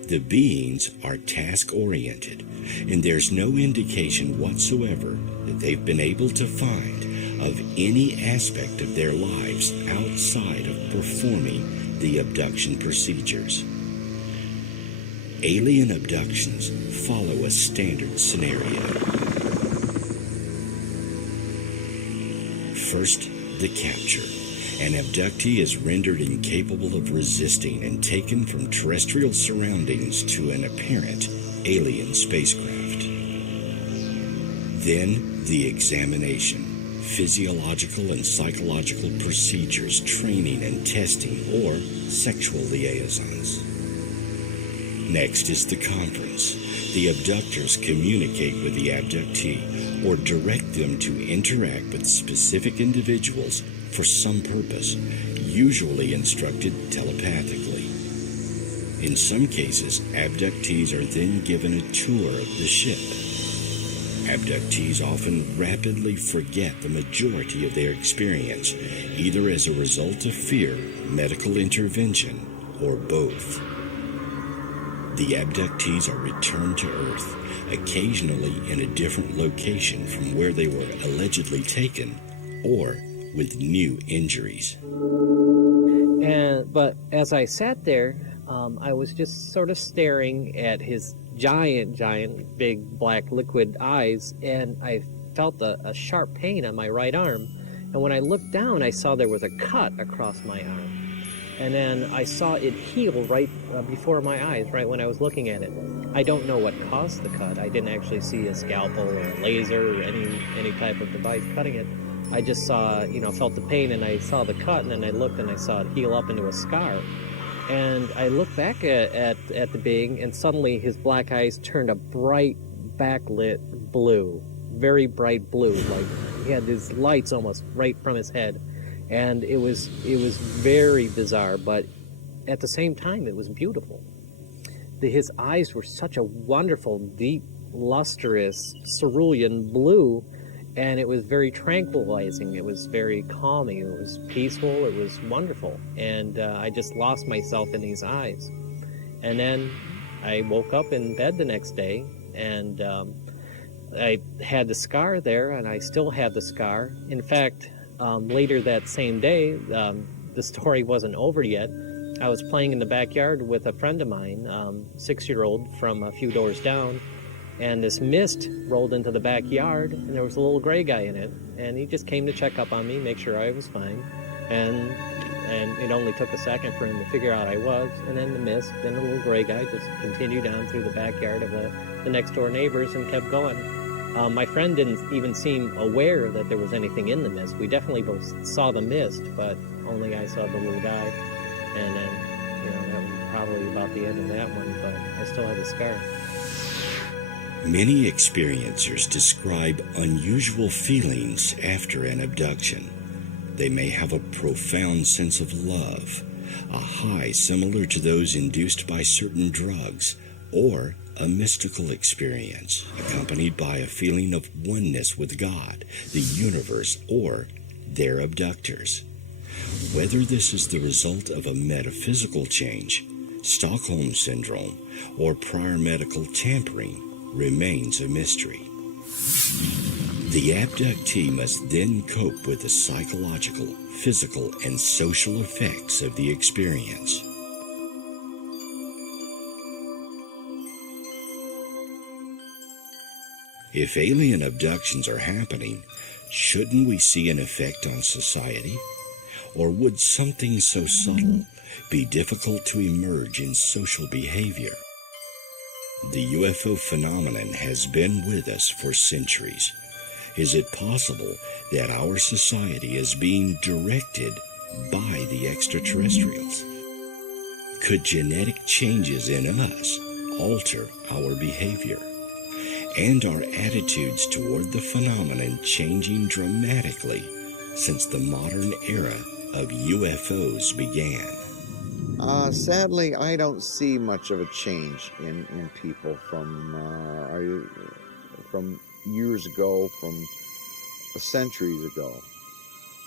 The beings are task-oriented, and there's no indication whatsoever that they've been able to find of any aspect of their lives outside of performing the abduction procedures. Alien abductions follow a standard scenario. First, the capture. An abductee is rendered incapable of resisting and taken from terrestrial surroundings to an apparent alien spacecraft. Then, the examination. Physiological and psychological procedures, training and testing, or sexual liaisons. Next is the conference. The abductors communicate with the abductee or direct them to interact with specific individuals for some purpose, usually instructed telepathically. In some cases, abductees are then given a tour of the ship. Abductees often rapidly forget the majority of their experience, either as a result of fear, medical intervention, or both. The abductees are returned to Earth, occasionally in a different location from where they were allegedly taken, or with new injuries. But as I sat there, I was just sort of staring at his giant, big black liquid eyes, and I felt a sharp pain on my right arm. And when I looked down, I saw there was a cut across my arm. And then I saw it heal right before my eyes, right when I was looking at it. I don't know what caused the cut. I didn't actually see a scalpel or a laser or any type of device cutting it. I just saw, felt the pain, and I saw the cut, and then I looked and I saw it heal up into a scar. And I looked back at the being, and suddenly his black eyes turned a bright, backlit blue, very bright blue, like he had these lights almost right from his head. And it was very bizarre, but at the same time, it was beautiful. His eyes were such a wonderful, deep, lustrous, cerulean blue, and it was very tranquilizing. It was very calming. It was peaceful. It was wonderful. And I just lost myself in these eyes. And then I woke up in bed the next day, and I had the scar there, and I still have the scar. In fact, later that same day, the story wasn't over yet. I was playing in the backyard with a friend of mine, 6-year-old from a few doors down, and this mist rolled into the backyard, and there was a little gray guy in it, and he just came to check up on me, make sure I was fine, and it only took a second for him to figure out I was, and then the mist, then the little gray guy just continued on through the backyard of the next door neighbors and kept going. My friend didn't even seem aware that there was anything in the mist. We definitely both saw the mist, but only I saw the little guy. And then, that was probably about the end of that one, but I still have the scar. Many experiencers describe unusual feelings after an abduction. They may have a profound sense of love, a high similar to those induced by certain drugs, or a mystical experience accompanied by a feeling of oneness with God, the universe, or their abductors. Whether this is the result of a metaphysical change, Stockholm Syndrome, or prior medical tampering remains a mystery. The abductee must then cope with the psychological, physical, and social effects of the experience. If alien abductions are happening, shouldn't we see an effect on society? Or would something so subtle be difficult to emerge in social behavior? The UFO phenomenon has been with us for centuries. Is it possible that our society is being directed by the extraterrestrials? Could genetic changes in us alter our behavior? And are attitudes toward the phenomenon changing dramatically since the modern era of UFOs began? Sadly, I don't see much of a change in people from years ago, from centuries ago.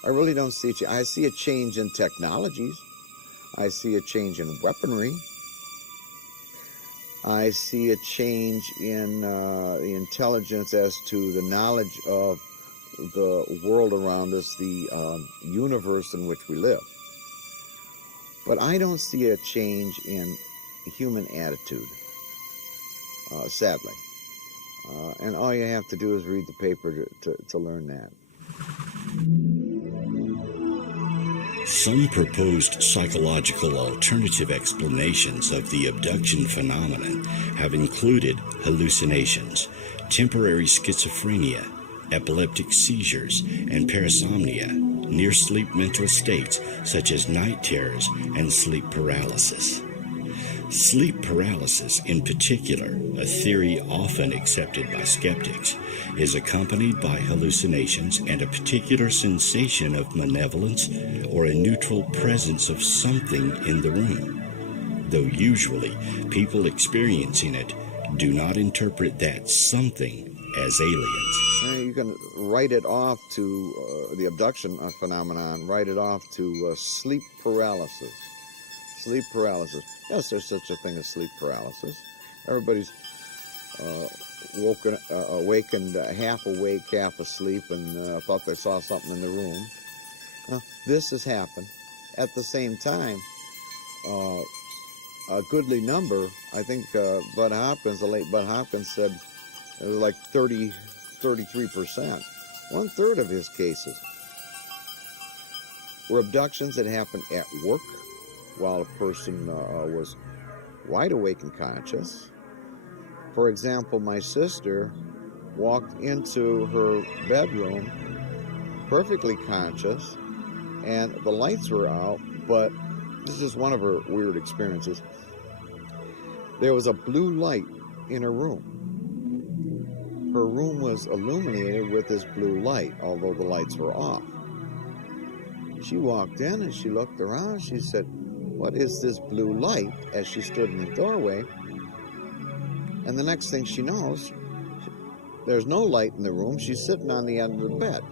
I really don't see it. I see a change in technologies. I see a change in weaponry. I see a change in the intelligence as to the knowledge of the world around us, the universe in which we live. But I don't see a change in human attitude, sadly. And all you have to do is read the paper to learn that. Some proposed psychological alternative explanations of the abduction phenomenon have included hallucinations, temporary schizophrenia, epileptic seizures, and parasomnia, near-sleep mental states such as night terrors and sleep paralysis. Sleep paralysis, in particular, a theory often accepted by skeptics, is accompanied by hallucinations and a particular sensation of malevolence or a neutral presence of something in the room, though usually people experiencing it do not interpret that something as aliens. You can write it off to the abduction phenomenon, write it off to sleep paralysis. Sleep paralysis. Yes, there's such a thing as sleep paralysis. Everybody's awakened, half awake, half asleep, and thought they saw something in the room. This has happened. At the same time, a goodly number, I think Bud Hopkins, the late Bud Hopkins, said it was like 33%. 1/3 of his cases were abductions that happened at work while a person was wide awake and conscious. For example, my sister walked into her bedroom perfectly conscious, and the lights were out, but this is one of her weird experiences. There was a blue light in her room. Her room was illuminated with this blue light, although the lights were off. She walked in and she looked around. She said, "What is this blue light?" as she stood in the doorway. And the next thing she knows, there's no light in the room. She's sitting on the end of the bed.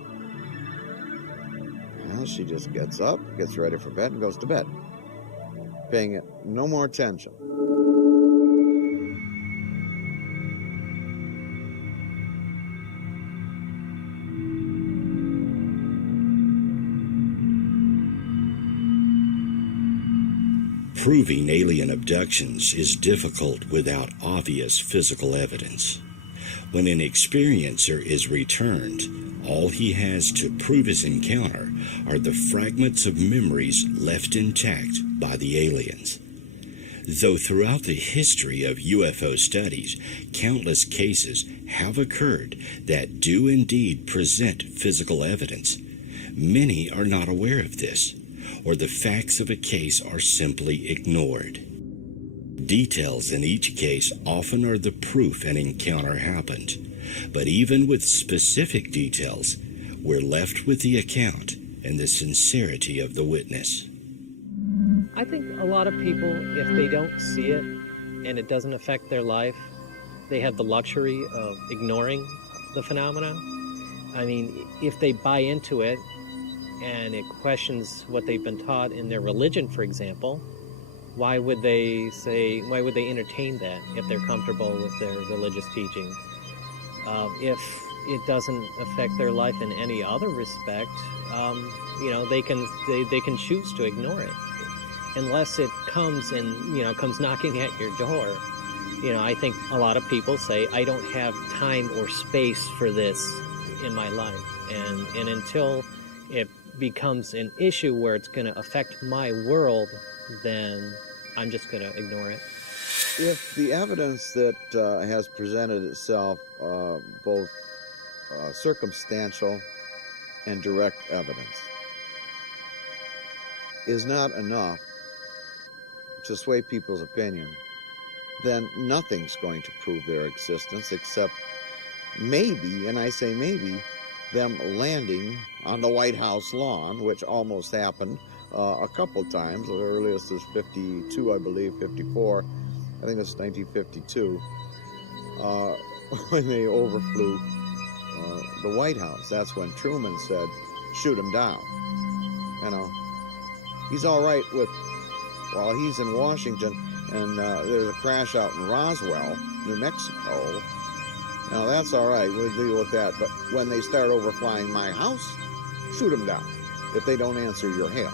Well, she just gets up, gets ready for bed, and goes to bed, paying it no more attention. Proving alien abductions is difficult without obvious physical evidence. When an experiencer is returned, all he has to prove his encounter are the fragments of memories left intact by the aliens. Though throughout the history of UFO studies, countless cases have occurred that do indeed present physical evidence, many are not aware of this, or the facts of a case are simply ignored. Details in each case often are the proof an encounter happened, but even with specific details, we're left with the account and the sincerity of the witness. I think a lot of people, if they don't see it and it doesn't affect their life, they have the luxury of ignoring the phenomena. I mean, if they buy into it and it questions what they've been taught in their religion, for example, why would they entertain that if they're comfortable with their religious teaching? If it doesn't affect their life in any other respect, they can choose to ignore it, unless it comes comes knocking at your door. I think a lot of people say, I don't have time or space for this in my life, and until it becomes an issue where it's going to affect my world, then I'm just going to ignore it. If the evidence that has presented itself, both circumstantial and direct evidence, is not enough to sway people's opinion, then nothing's going to prove their existence except maybe, and I say maybe, them landing on the White House lawn, which almost happened a couple times. The earliest is 52, I believe, 54. I think it's 1952, when they overflew the White House. That's when Truman said, shoot him down. He's all right with, while he's in Washington and there's a crash out in Roswell, New Mexico. Now that's all right, we'll deal with that. But when they start overflying my house, shoot them down if they don't answer your hail.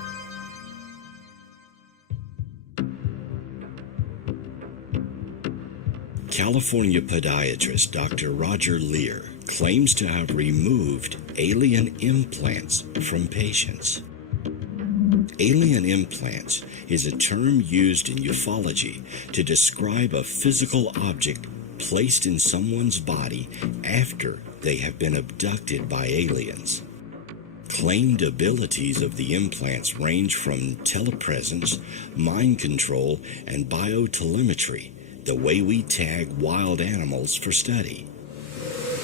California podiatrist Dr. Roger Leir claims to have removed alien implants from patients. Alien implants is a term used in ufology to describe a physical object placed in someone's body after they have been abducted by aliens. Claimed abilities of the implants range from telepresence, mind control, and biotelemetry, the way we tag wild animals for study.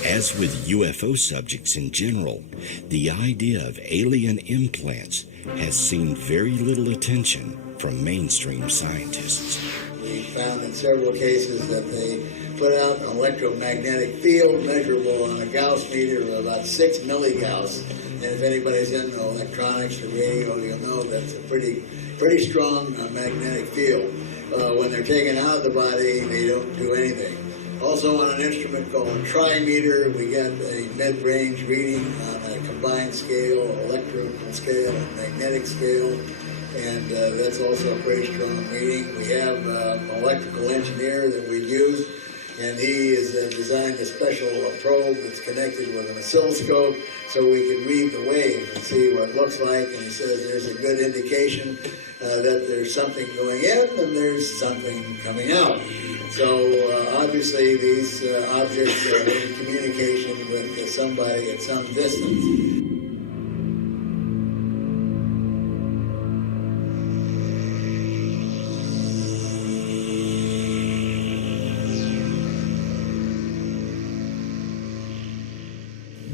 As with UFO subjects in general, the idea of alien implants has seen very little attention from mainstream scientists. We found in several cases that they put out an electromagnetic field measurable on a Gauss meter of about 6 milligauss. And if anybody's into electronics or radio, you'll know that's a pretty strong magnetic field. When they're taken out of the body, they don't do anything. Also on an instrument called a trimeter, we get a mid-range reading on a combined scale, electrical scale, and magnetic scale. And that's also a pretty strong reading. We have an electrical engineer that we use, and he has designed a special probe that's connected with an oscilloscope so we can read the wave and see what it looks like. And he says there's a good indication that there's something going in and there's something coming out. So obviously these objects are in communication with somebody at some distance.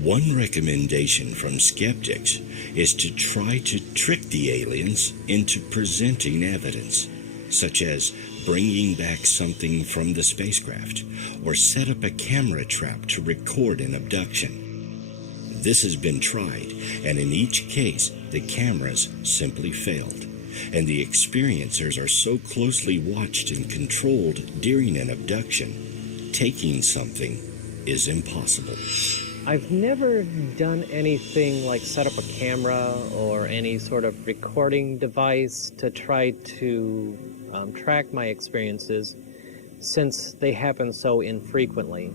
One recommendation from skeptics is to try to trick the aliens into presenting evidence, such as bringing back something from the spacecraft or set up a camera trap to record an abduction. This has been tried, and in each case, the cameras simply failed, and the experiencers are so closely watched and controlled during an abduction, taking something is impossible. I've never done anything like set up a camera or any sort of recording device to try to track my experiences, since they happen so infrequently.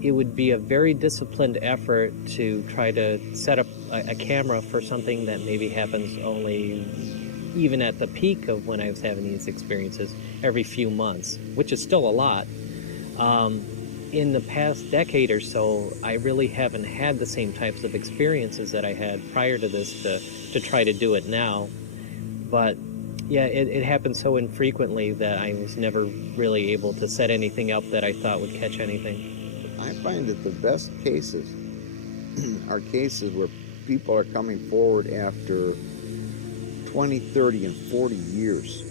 It would be a very disciplined effort to try to set up a camera for something that maybe happens only even at the peak of when I was having these experiences every few months, which is still a lot. In the past decade or so, I really haven't had the same types of experiences that I had prior to this to try to do it now. But yeah, it happened so infrequently that I was never really able to set anything up that I thought would catch anything. I find that the best cases are cases where people are coming forward after 20, 30, and 40 years.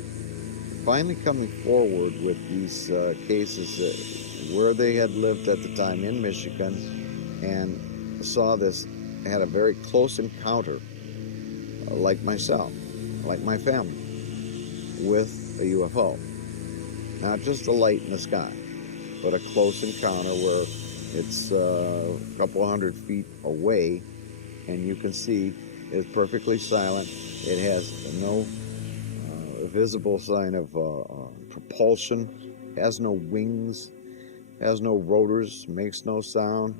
Finally coming forward with these cases where they had lived at the time in Michigan and saw this, had a very close encounter, like myself, like my family, with a UFO. Not just a light in the sky, but a close encounter where it's a couple hundred feet away and you can see it's perfectly silent. It has no visible sign of propulsion, has no wings, has no rotors, makes no sound.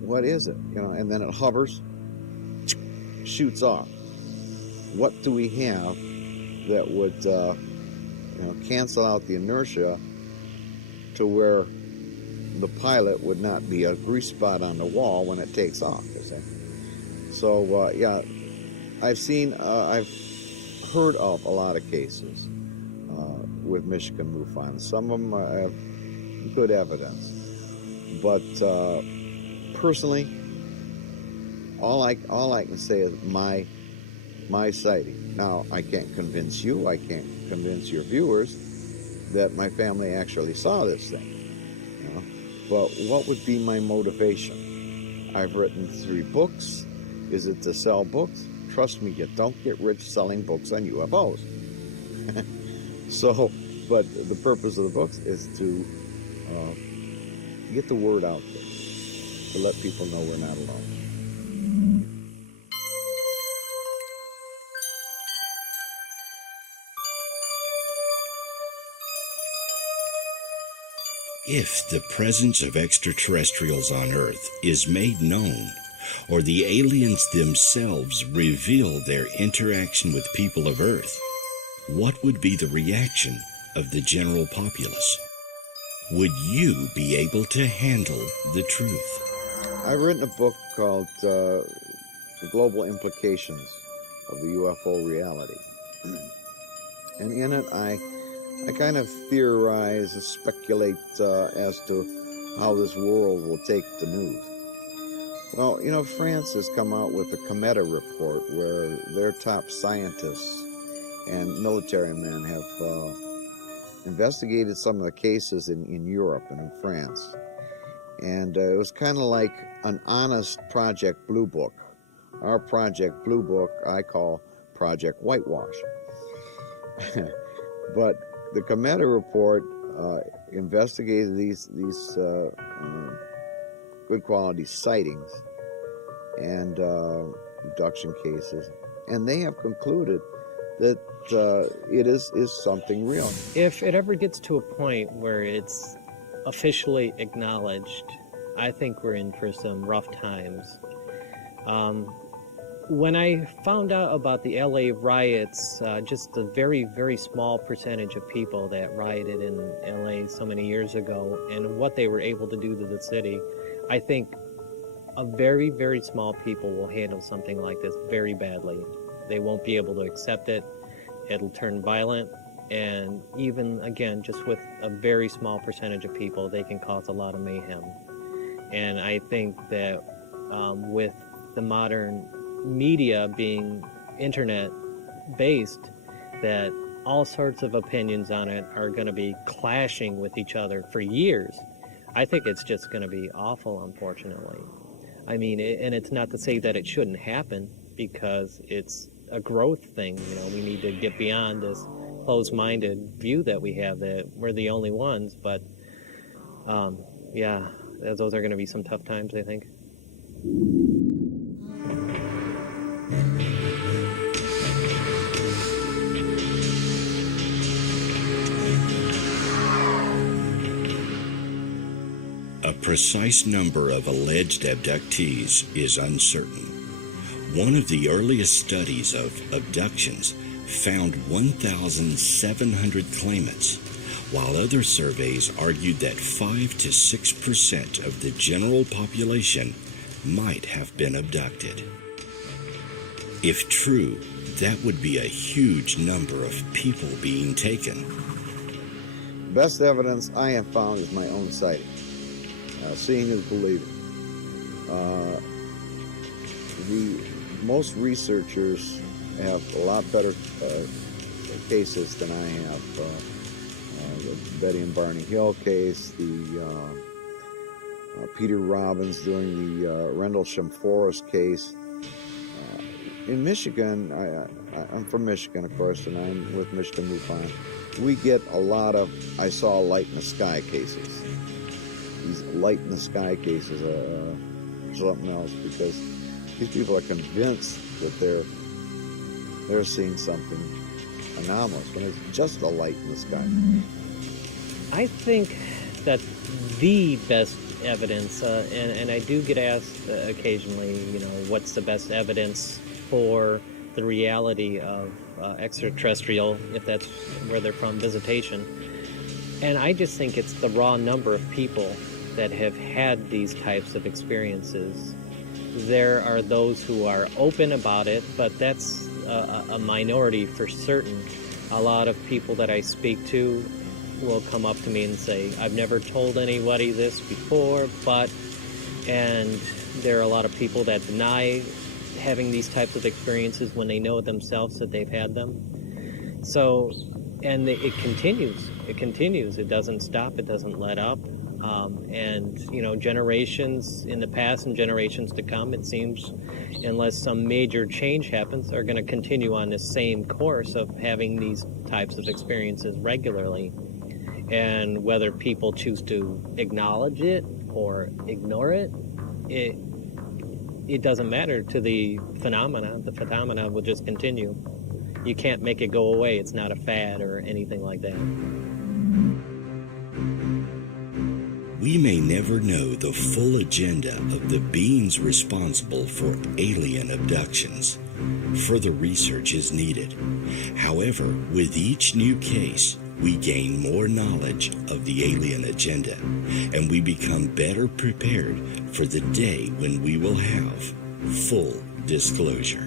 What is it? And then it hovers, shoots off. What do we have that would cancel out the inertia to where the pilot would not be a grease spot on the wall when it takes off, you see? So yeah, I've heard of a lot of cases with Michigan MUFON. Some of them have good evidence, but personally, all I can say is my sighting. Now, I can't convince you, I can't convince your viewers that my family actually saw this thing. But what would be my motivation? I've written 3 books. Is it to sell books? Trust me, you don't get rich selling books on UFOs. So, but the purpose of the books is to get the word out there, to let people know we're not alone. If the presence of extraterrestrials on Earth is made known, or the aliens themselves reveal their interaction with people of Earth, what would be the reaction of the general populace? Would you be able to handle the truth? I've written a book called The Global Implications of the UFO Reality. And in it, I kind of theorize, speculate as to how this world will take the news. Well, France has come out with the Cometa report where their top scientists and military men have investigated some of the cases in Europe and in France. And it was kind of like an honest Project Blue Book. Our Project Blue Book I call Project Whitewash. But the Cometa report investigated these good quality sightings and abduction cases, and they have concluded that it is something real. If it ever gets to a point where it's officially acknowledged, I think we're in for some rough times. When I found out about the LA riots, just a very, very small percentage of people that rioted in LA so many years ago and what they were able to do to the city, I think a very, very small people will handle something like this very badly. They won't be able to accept it. It'll turn violent. And even, again, just with a very small percentage of people, they can cause a lot of mayhem. And I think that with the modern media being internet-based, that all sorts of opinions on it are going to be clashing with each other for years. I think it's just going to be awful, unfortunately. I mean, and it's not to say that it shouldn't happen, because it's a growth thing. You know, we need to get beyond this closed-minded view that we have that we're the only ones. But yeah, those are going to be some tough times, I think. A precise number of alleged abductees is uncertain. One of the earliest studies of abductions found 1,700 claimants, while other surveys argued that 5 to 6% of the general population might have been abducted. If true, that would be a huge number of people being taken. Best evidence I have found is my own sighting. Seeing is believing. Most researchers have a lot better cases than I have. The Betty and Barney Hill case, the Peter Robbins doing the Rendlesham Forest case. In Michigan, I'm from Michigan, of course, and I'm with Michigan MUFON. We get a lot of I saw a light in the sky cases. These light in the sky cases are something else, because these people are convinced that they're seeing something anomalous when it's just a light in the sky. I think that the best evidence, and I do get asked occasionally, you know, what's the best evidence for the reality of extraterrestrial, if that's where they're from, visitation. And I just think it's the raw number of people that have had these types of experiences. There are those who are open about it, but that's a minority for certain. A lot of people that I speak to will come up to me and say, I've never told anybody this before, and there are a lot of people that deny having these types of experiences when they know themselves that they've had them. So, and it continues. It doesn't stop. It doesn't let up. And, you know, generations in the past and generations to come, it seems, unless some major change happens, are going to continue on this same course of having these types of experiences regularly. And whether people choose to acknowledge it or ignore it, it doesn't matter to the phenomena. The phenomena will just continue. You can't make it go away. It's not a fad or anything like that. We may never know the full agenda of the beings responsible for alien abductions. Further research is needed. However, with each new case, we gain more knowledge of the alien agenda, and we become better prepared for the day when we will have full disclosure.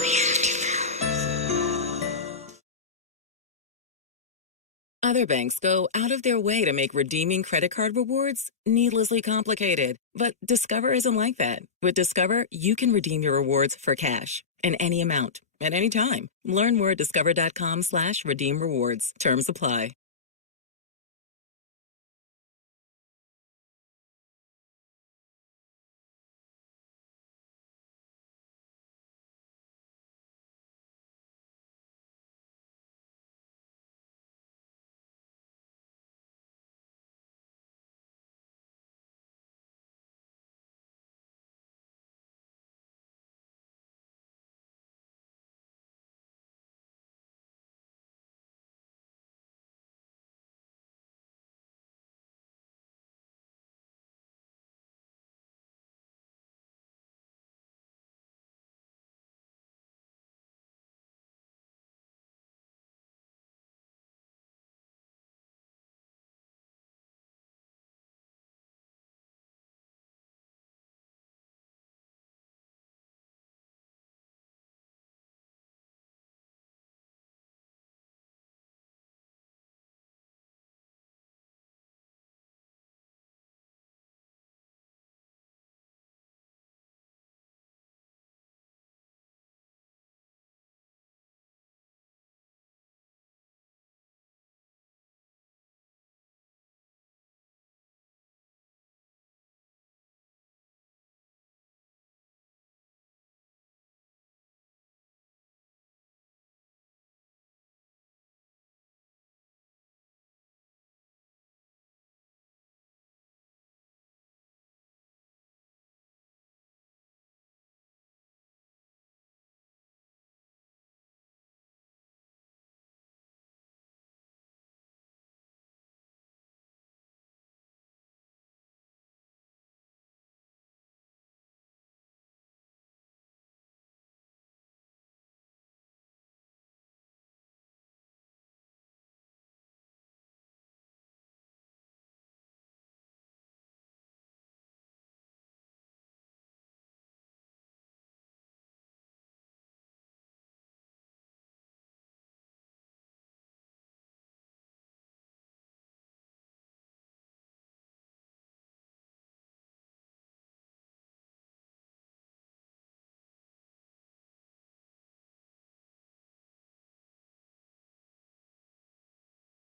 We have to Other banks go out of their way to make redeeming credit card rewards needlessly complicated. But Discover isn't like that. With Discover, you can redeem your rewards for cash in any amount, at any time. Learn more at discover.com/redeem rewards. Terms apply.